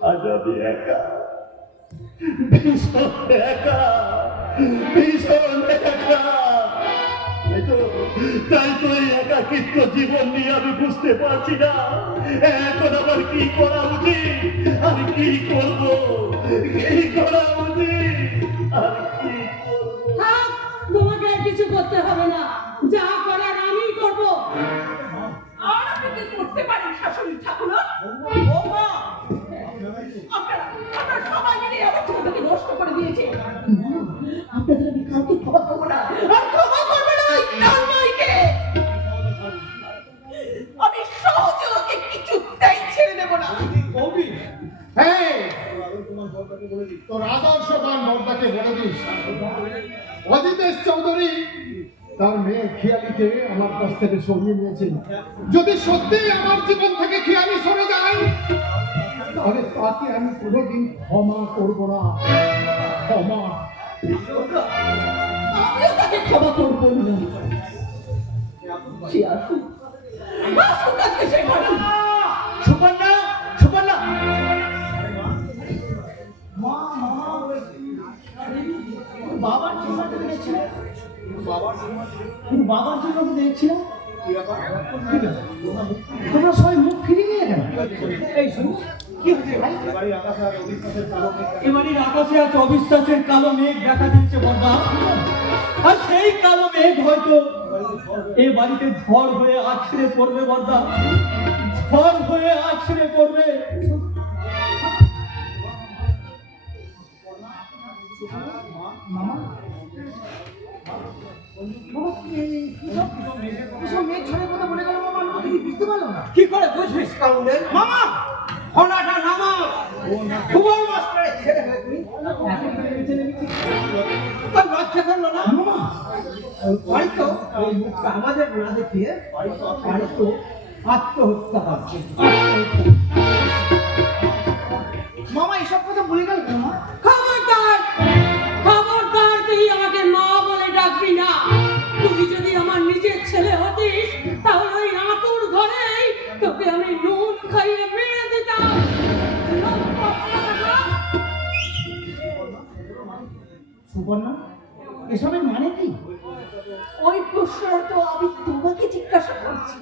আজ আমি একা, ভীষণ একা। তাই তো এই একাকিত্ব জীবন নিয়ে আমি বুঝতে পারছি না এখন আমার কি করা উচিত, আর কি করবো, কি করা উচিত, আর কি করবো। থাক, তোমাকে আর কিছু করতে হবে না, যা করার আমি করব। আর আপনি কি করতে পারেন শাশুড়ি ঠাকুরা? বৌমা, আপনারা সবাই মিলে আমার ছোটকে নষ্ট করে দিয়েছে। এই, তোর আদর্শবান বর্দাকে বলে দিস অজিতেশ চৌধুরী তার মেয়ে খেয়ালিকে আমার কাছ থেকে সরিয়ে নিয়েছিল। যদি সত্যি আমার জীবন থেকে খেয়ালি সরে যায় তাহলে তাকে আমি কোনোদিন ক্ষমা করব না। ক্ষমা আমিও তাকে ক্ষমা করবো না। সে আসুক, আসুক আজকে সেই ঘরে। সুকন্যা, সুকন্যা, মা, বাবার জন্য তো দেখছিলাম, কিন্তু বাবার জন্য তো দেখছিলাম তোমরা সবাই মুখ ফিরিয়ে নিয়ে কেন? এই শুনো, কি হচ্ছে ভাই? এবারের আকাশে আজ অবিশ্বাসের কালো মেঘ দেখা দিচ্ছে বর্দা। আর সেই কালো মেঘ হয়তো এই বাড়িতে ঝড় হয়ে আছড়ে পড়বে বর্দা, ঝড় হয়ে আছড়ে পড়বে। মামা, বাবা, কিসব মেঘ ঝড়ের কথা বলে গেল মামা, আমি তো কিছু বুঝতে পারলাম না। কি করে বুঝবিস কাউন্ডেল? মামা ফোনাটা নামা খুবই মাস্টারের ছেলে হয়ে তুই তোর লজ্জা করলো না? মামা, হয়তো ওই মুখটা আমাদের না দেখিয়ে হয়তো আত্মহত্যা করছে। মামা এসব কথা বলে গেল কেন মা? খবরদার, খবরদার, তুই আমাকে মা বলে ডাকবি না। তুই যদি আমার নিজের ছেলে হতিস তাহলে ওই আতুর ঘরেই তোকে আমি নুন খাইয়ে মেরে দিতাম। সুকন্যা, এসবের মানে কি? ওই প্রশ্নটা তো আমি তোমাকে জিজ্ঞাসা করছি।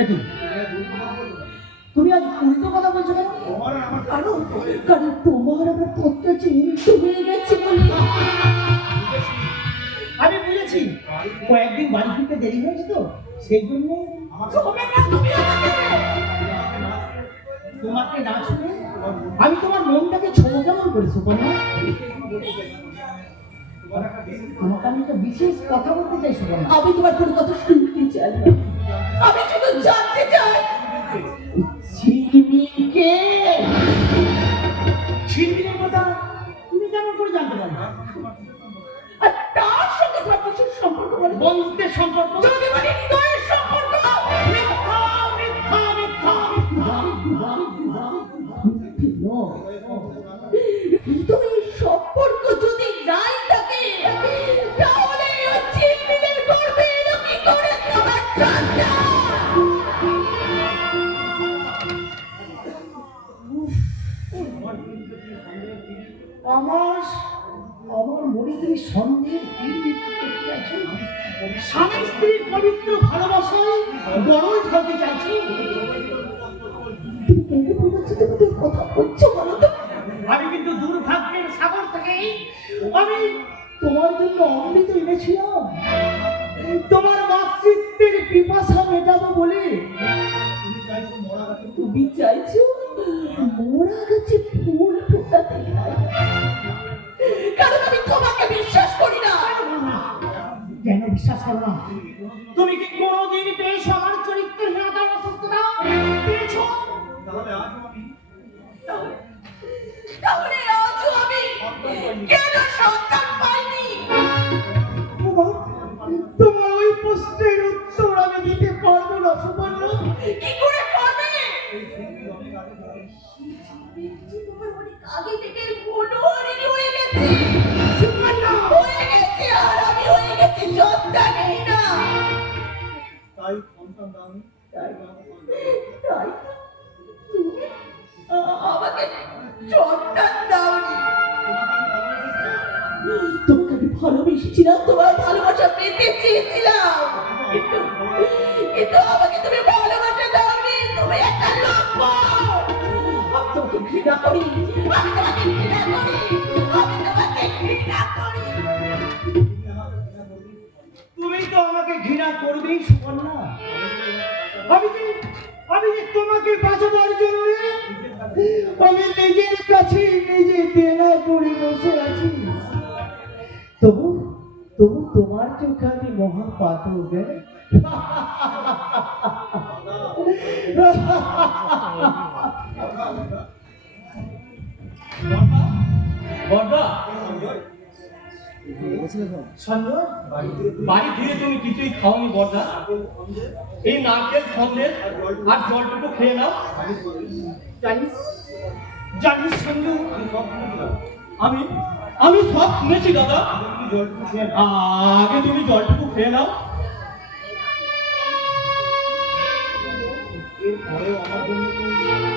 একটু তুমি আজ উল্টো কথা বলছো কেন? কারণ কারণ তোমার আমার পত্র চিহ্নিত হয়ে গেছে বলে। আমি বুঝেছি, কয়েকদিন বাড়ি ফিরতে দেরি হয়েছে তো সেই জন্য তবে না, তুমি আমাকে তোমাকে না ছুঁয়ে আমি তোমার মনটাকে ছোঁয়া কেমন করি সুকন্যা? তোমাকে আমি একটা বিশেষ কথা বলতে চাই সুকন্যা। আমি তোমার কোনো কথা শুনতে চাই না। আমি শুধু জানতে চাই ঝিলমিলকে ছিনবিনের কথা তুমি কেমন করে জানতে পারবে? আর তার সঙ্গে তোমার প্রচুর সম্পর্ক বলে বন্ধুত্বের সম্পর্ক? যদি মানে হৃদয়ের সম্পর্ক। মিথ্যা, মিথ্যা, মিথ্যা, মিথ্যা। হৃদয়ের সম্পর্ক যদি নাই থাকে তাহলে ওই ঝিলমিলের গর্ভে এলো কি করে তোমার সন্তান? আমার আমার মনে তুমি সন্দেহ স্বামী স্ত্রীর পবিত্র ভালোবাসায় গরজ হতে চাইছি। তুমি কেন বলছো, তুমি তো কথা বলছো বলো তো? আমি কিন্তু দুর্ভাগ্যের সাগর থেকে আমি তোমার জন্য অমৃত এনেছিলাম, তোমার মাতৃত্বের পিপাসা মেটাবো বলে। তুমি চাইছো মোরা গাছে ফুল ফোটাতে নাই? কারণ আমি তোমাকে বিশ্বাস করি না। কেন বিশ্বাস করো না? তুমি কি কোনোদিন পেয়েছো আমার চরিত্রহীনতার অসুস্থতা? পেয়েছো? তাহলে আজও আমি কেন সন্তান পাইনি? তোমার ওই প্রশ্নের উত্তর আমি দিতে পারবো না সুবর্ণ। কি করে পাবে? তোমার অনেক আগে থেকে মনোহরিণী হয়ে গেছে। হয়ে গেছে, আর আমি হয়ে গেছি সন্তানহীনা। তাই তুমি আমাকে সন্তান দাওনি। তোমাকে আমি ভালোবেসেছিলাম, তোমার ভালোবাসা পেতে চেয়েছিলাম, কিন্তু কিন্তু আমাকে তুমি ভালোবাসা দাওনি। তুমি একটা লম্পট। আমি তোমাকে ঘৃণা করি, আমি তোমাকে ঘৃণা করি, আমি তোমাকে ঘৃণা করি। তুমি তো আমাকে ঘৃণা করবেই সুবর্ণা। আমি যে তোমাকে বাঁচাবার জন্য আমি নিজের কাছে নিজে দেনা করে বসে আছি। তবু তবু তোমার চোখে আমি মহাপাতক। সঞ্জয়, বাড়ি ফিরে তুমি কিছুই খাওনি বর্দা। এই নারকেল সন্দেশ আর জলটুকু খেয়ে নাও। জানিস জানিস সঞ্জু, আমি সব শুনেছি দাদা। আগে তুমি জলটুকু খেয়ে নাও।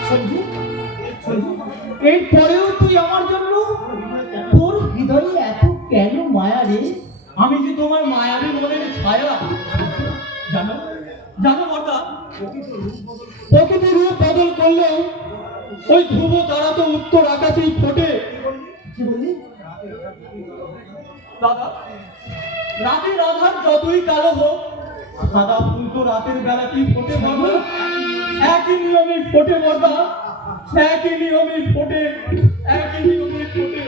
সঞ্জু সঞ্জু, এরপরেও তুই আমার জন্য, তোর হৃদয়ে এত কেন মায়া রে? আমি যে তোমার মায়াবী মনের ছায়া। জানো জানো বর্দা, প্রকৃতির রূপ বদল করলেও ওই ধ্রুব তারা তো উত্তর আকাশেই ফোটে। কি বললি? দাদা, রাতের আধার যতই কালো হোক, সাদা ফুল তো রাতের বেলাতেই ফোটে বর্দা। একই নিয়মে ফোটে বর্দা, একই নিয়মে ফোটে, একই নিয়মে ফোটে।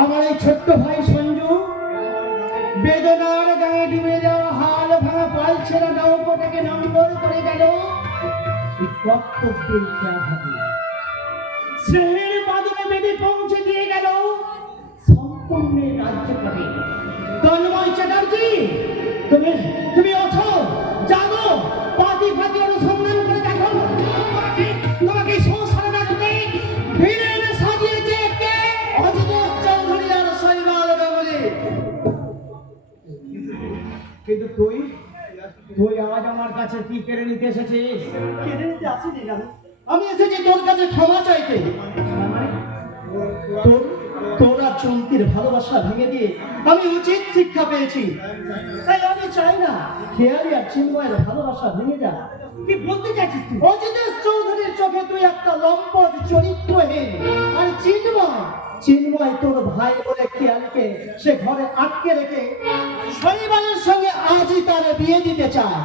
আমার এই ছোট্ট ভাই সঞ্জু বেদনার গায়ে ডুবে যাওয়া হাল ভাঙা পাল ছেড়া নৌকোটাকে নম্বর করে গেল কর্তব্যের খেয়াঘাতে। স্নেহের বাদনে বেঁধে পৌঁছে দিয়ে গেল সম্পূর্ণ রাজ্যপাটে। তন্ময় চ্যাটার্জি, তুমি ওঠো, জানো, পাতি পাতি অনুসন্ধান করে দেখো তোমাকে সংসারে রাখতে ভিড়ে সাজিয়েছে কে? অজিতেশ চৌধুরী আর শৈবাল গাঙ্গুলি। কিন্তু তুই আজ আমার কাছে কি কেড়ে নিতে এসেছিস? কেড়ে নিতে আসিনি আমি এসেছি তোর কাছে ক্ষমা চাইতে। তোর আর চমকির ভালোবাসা ভেঙে দিয়ে আমি উচিত শিক্ষা পেয়েছি, তাই আমি চাই না খেয়ালি আর চিন্ময়ের ভালোবাসা ভেঙে যা। কি বলতে চাইছিস তুই? অজিতেশ চৌধুরীর চোখে তুই একটা লম্পট চরিত্রহীন, আর চিন্ময় তোর ভাই বলে খেয়ালিকে সে ঘরে আটকে রেখে শৈবালের সঙ্গে আজই তার বিয়ে দিতে চায়।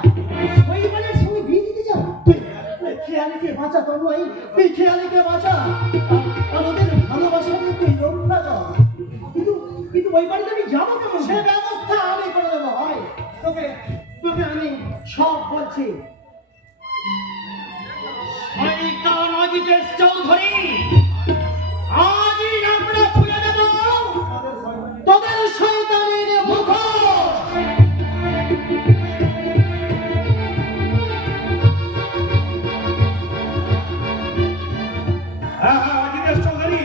শৈবালের সঙ্গে বিয়ে দিতে চায়? তুই খেয়ালিকে বাঁচা তন্ময়, তুই খেয়ালিকে বাঁচা, আর ওদের ভালোবাসাকে তুই রক্ষা কর। কিন্তু ওই বাড়িতে আমি যাবো কেমন? সে ব্যবস্থা আমি করে দেবো। হয় তোকে আমি সব বলছি। শয়তান অজিতেশ চৌধুরী, আজই আমরা খুলে দেব তোদের শয়তানের মুখোশ। অজিতেশ চৌধুরী,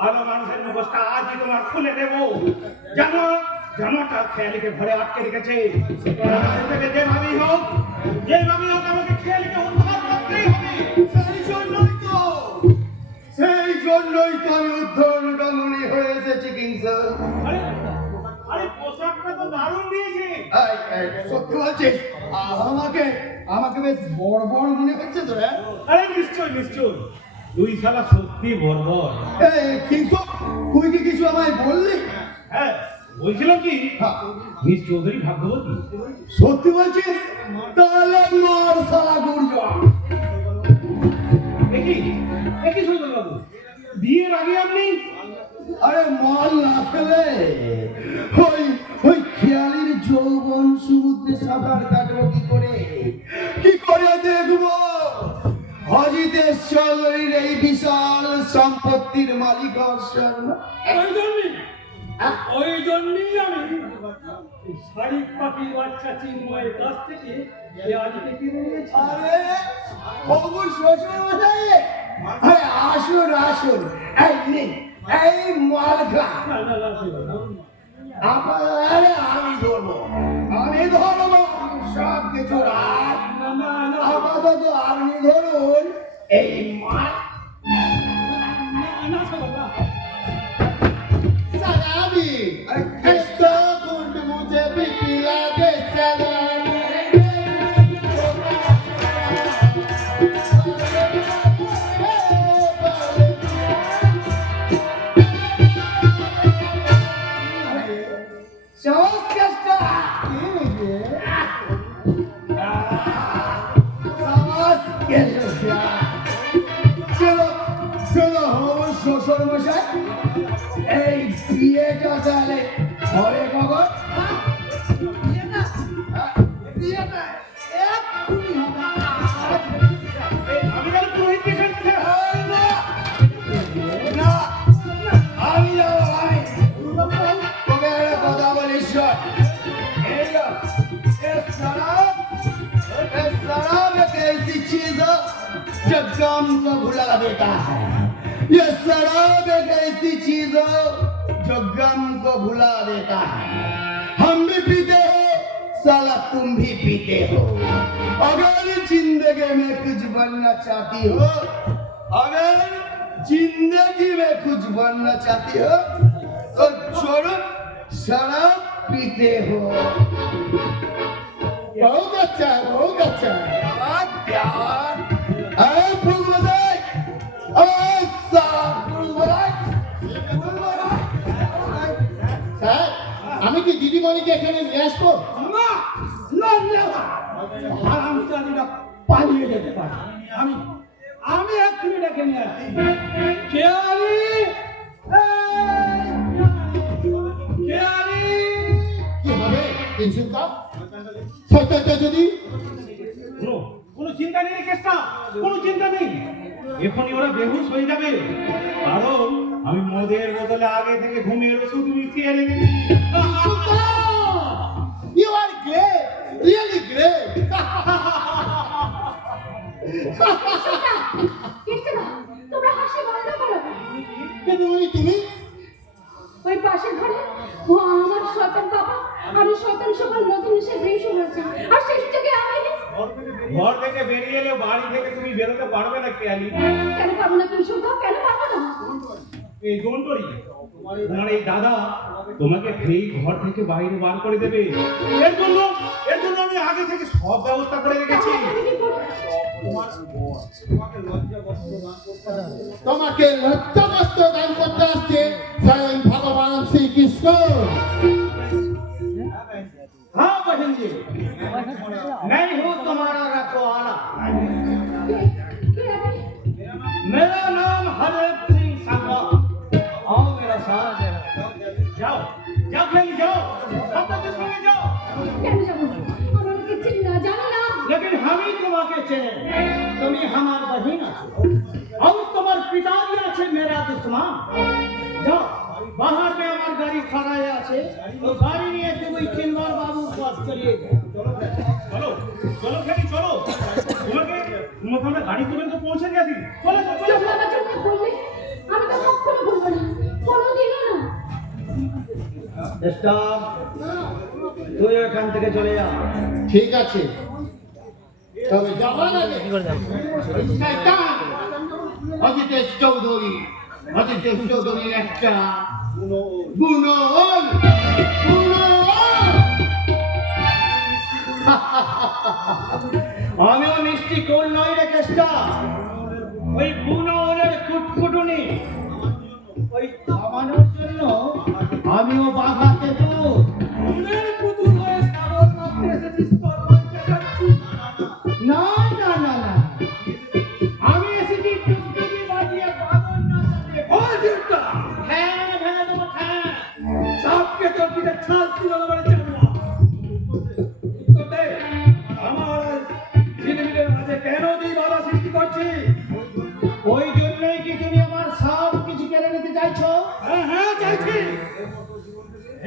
ভালো মানুষের মুখোশটা আজই তোমার খুলে দেবো। জানো জানোটা খেয়ালিকে ঘরে আটকে রেখেছে। যেভাবেই হোক আমাকে খেয়ালিকে উদ্ধার করতেই হবে। সেই জন্যই তো আমি উদ্ধরণকামী হয়ে এসেছি কিংসর। আরে পোশাকটা তো দারুণ দিয়েছে। সত্যি বলছিস? আমাকে বেশ বড় মনে হচ্ছে তো। আরে নিশ্চয় তুই শালা সত্যি বর্বর। কিংসর, তুই কি কিছু আমায় বললি? হ্যাঁ, বলছিলাম কি, মিস চৌধুরী ভাগ্যবতী। সত্যি বলছিস? তাহলে মার সারা গুরজন। একই সুন্দর বাবু, বিয়ের আগে আপনি আরে মাল না ফেলে ওই খেয়ালির যৌবন সমুদ্রে সাঁতার কাটবো কি করে দেখবো অজিতেশ চৌধুরীর এই বিশাল সম্পত্তির মালিক হচ্ছেন? ওই জন্যই আমি শালিক পাখির বাচ্চা চিন্ময়ের কাছ থেকে আজকে কিনে নিয়েছি। আরে বাবু শ্বশুর মশাই, আরে আসুন এই নিন এই মালখা। আরে আমি ধরবো সব কিছু আপাতত আপনি ধরুন এই মাল। Salami! Esto con mucha pipila de salami. Somos casta. Somos casta. চলো শ্বশুর মশাই, এই বিয়েটা তাহলে হবে কখন? বিয়েটা এক্ষুনি হবে। আমি তাহলে পুরোহিতকে জানতে হয় না, जगम को भुला देता है। ये शराब एक ऐसी चीज हो जो गम को भुला देता है। हम भी पीते हो, साला तुम भी पीते हो। अगर जिंदगी में कुछ बनना चाहती हो, अगर जिंदगी में कुछ बनना चाहती हो तो छोड़ो शराब पीते हो। बहुत अच्छा है, बहुत अच्छा है। प्यार আমি কি দিদিমণিকে এখানে নিয়ে আসবো? না না না হারামজাদিরা পালিয়ে যেতে পারে। আমি এক্ষুনি ডেকে নিয়ে আসছি। কেয়ারি কেয়ারি কি হবে ইনসুলটা সত্যটা যদি কোনো চিন্তা নেই কেসটা, কোনো চিন্তা নেই। এখনই ওরা বেহুশ হয়ে যাবে, কারণ আমি মদের বোতলে আগে থেকে ঘুমের ওষুধ মিশিয়ে রেখেছি। You are great, really great. Krishna, তোমরা হাসি বন্ধ করো। দিদিমণি তুমি ওই পাশের ঘরে আমার শয়তান বাবা, আমি শয়তান সকাল নতুন এসে বেশ হয়েছে, আর সেই সুযোগে আমি ঘর থেকে বেরিয়ে এলে বাড়ি থেকে তুমি বেরোতে পারবে না খেয়ালি। কেন পারবো না? কৃষ্ণদা কেন পারবো না? এই জন্টরি তোমার এই দাদা তোমাকে সেই ঘর থেকে বাইরে বার করে দেবে। এর জন্য আমি আগে থেকে সব ব্যবস্থা করে রেখেছি। তোমাকে লজ্জাবস্ত্র দান করতে আসছে স্বয়ং ভগবান শ্রীকৃষ্ণ। हाँ बहन जी, मैं हूँ तुम्हारा रखवाला। मेरा नाम हरदेव सिंह संघा। आओ मेरा साथ। যাও যাও খেয়ালি যাও, সব কিছু সঙ্গে যাও। কেন যাবো? আমার কিছু না জানি না। लेकिन हम ही तुम्हारे चेहरे, तुम्हें हमार बहिन आछे और तुम्हार पिताजी आछे मेरा दुश्मन। जाओ बाहर में हमार गाड़ी खड़ा আছে, तो गाड़ी নিয়ে তুমি চিনবার বাবু পাস করিয়ে চলো চলো খেয়ালি চলো, তোমাকে আমরা গাড়ি পর্যন্ত পৌঁছে গেছি। চলো চলো চলো। যখন আমার জন্য বললে আমি তো কখনো বলবো না, কোনোদিনও না। স্টপ, তুই এখান থেকে চলে যা। ঠিক আছে, তবে যাবার আগে শয়তান অজিতেশ চৌধুরীর একটা গুণন আমিও মিষ্টি কোল নই রে কেষ্টা, ওই বুননের কুটকুটুনি ওই থামানোর জন্য আমিও বাঘাতে তো মনের পুতুল হয়ে সাগর মাপতে এসেছিস তোর মনকে কাটছি। না না না না, আমি এসেছি টুকটুকি বাজিয়ে বাদন নাচাতে। ও জিউটা ঠ্যাং ভেঙে দেবো ঠ্যাং। সাপকে তোর পিঠে ছাল ছিল না বলে জানবো। উত্তর দে, আমার ঝিলিমিলির মাঝে কেন তুই বাধা সৃষ্টি করছিস? ওই জন্যই কি তুমি আমার সব কিছু কেড়ে নিতে চাইছো? হ্যাঁ হ্যাঁ চাইছি।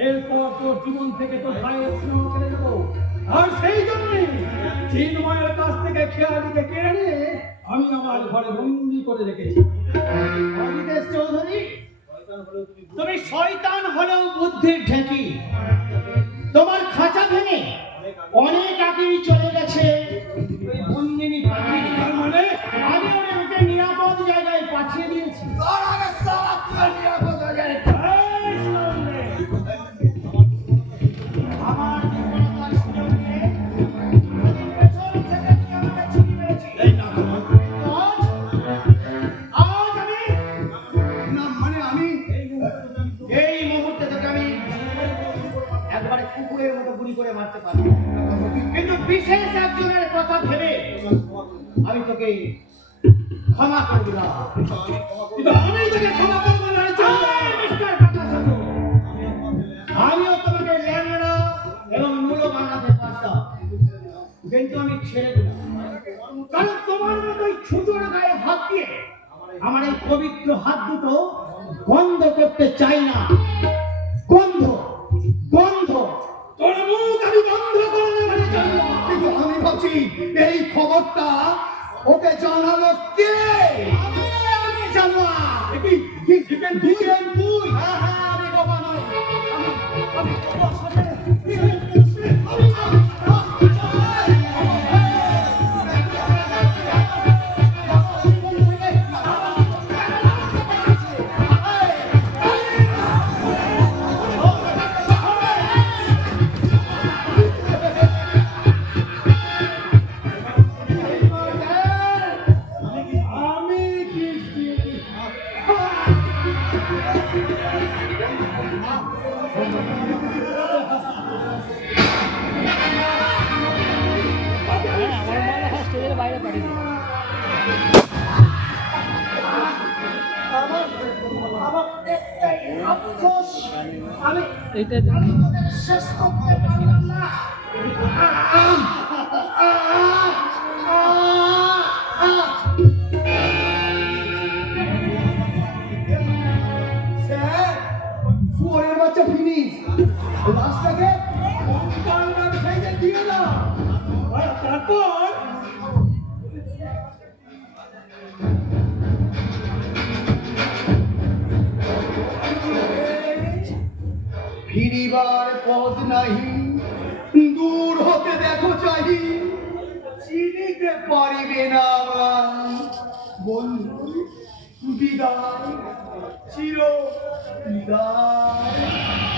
এরপর তোর জীবন থেকে তোর ভাইয়ের স্নেহ কেড়ে দেবো, আর সেই জন্যই চিন্ময়ের কাছ থেকে খেয়ালিকে কেড়ে নিয়ে আমি আমার ঘরে বন্দি করে রেখেছি। অজিতেশ চৌধুরী, তুমি শয়তান হলেও বুদ্ধির ঢেঁকি। তোমার খাঁচা ভেঙে অনেক আগেই চলে গেছে ওই বন্দিনী পাখি। তার মানে আমি ওকে নিরাপদ জায়গায় পাঠিয়ে দিয়েছি। এই সামনে। আমার দুর্বলতার সুযোগ নিয়ে পেছন থেকে তুমি আমাকে ছুরি মেরেছি। আজ আমি এই মুহূর্তে তোকে আমি একবারে কুকুরের মতো গুলি করে মারতে পারবো, কিন্তু বিশেষ একজনের কথা ভেবে আমি তোকে ক্ষমা করে দিলাম। কিন্তু আমি তোকে ক্ষমা করবো না রে চাচা। এই মিস্টার কাকাসাধু, আমিও তোমাকে ল্যাংড়া এবং মূলো বানাতে পারতাম, কিন্তু আমি ছেড়ে দিলাম, কারণ তোমার মতো ওই ছুটোর গায়ে হাত দিয়ে আমার এই পবিত্র হাত দুটো গন্ধ করতে চাই না। গন্ধ গন্ধ তোর মুখ আমি বন্ধ করে দেবো রে চাচা। কিন্তু আমি ভাবছি এই খবরটা ওকে জানালো কে? আমি জানোয়া। কি চিকেন তুই তুই হ্যাঁ হ্যাঁ আমি বাবা নই, আমি বাবার সাথে আমি কি শেষ করতে পারলাম না। স্যার শুয়োরের বাচ্চা ফিনিশ রাস্তাকে কান্না খাইতে দিয়ে দাও। আর তারপর ফিরিবার পথ নাহি, দূর হতে দেখো চাহি, চিনিতে পারিবে না আমার বন্ধু বিদায়, চির বিদায়।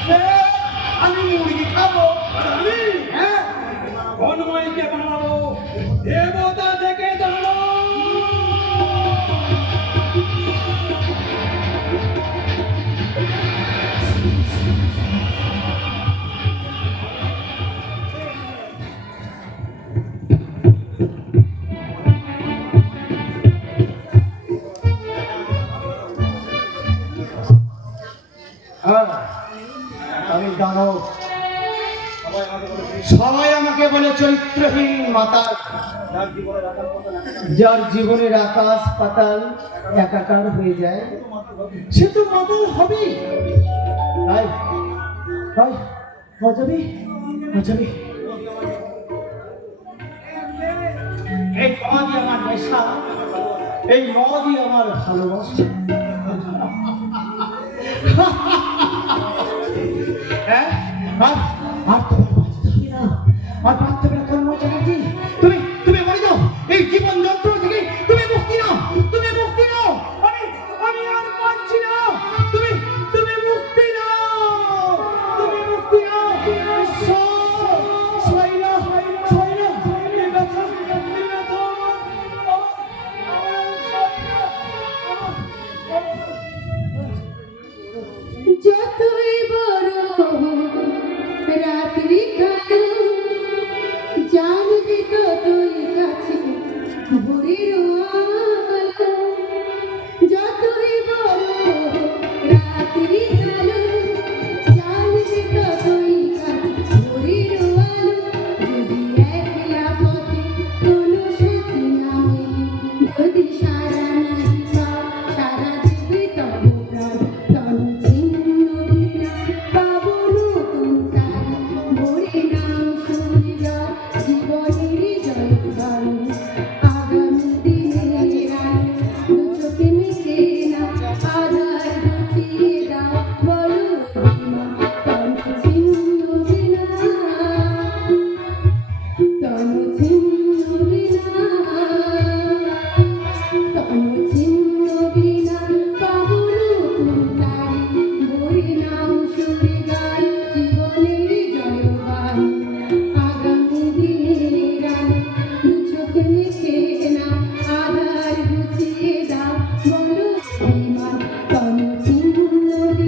স্যার, আমি মুরগি খাবো। আর আমি হ্যাঁ তন্ময়কে বানাবো দেবতা থেকে দাঁড়ো। হ্যাঁ, আমি দানব। সবাই আমাকে বলে চরিত্রহীন মাতাল, যার জীবনের আকাশ পাতাল একাকার হয়ে যায়, সে তো মাতাল হবেই। তাই তাই অজাবি অজাবি এই মদই আমার নেশা, এই মদই আমার ভালোবাসা। হ্যাঁ আর আর তোমার বাঁচতে হবে না, আর বাঁচতে হবে না তন্ময় চ্যাটার্জি। তুমি তুমি মরে যাও, এই জীবন যন্ত্রণা থেকে তুমি মুক্তি নাও, তুমি মুক্তি নাও। আমি আর পাচ্ছি না, তুমি তুমি মুক্তি নাও, তুমি মুক্তি নাও। সইনা সইনা এই ব্যথা এই ব্যথা যতই বড় রাত্রি কালো জানবে ততই কাছে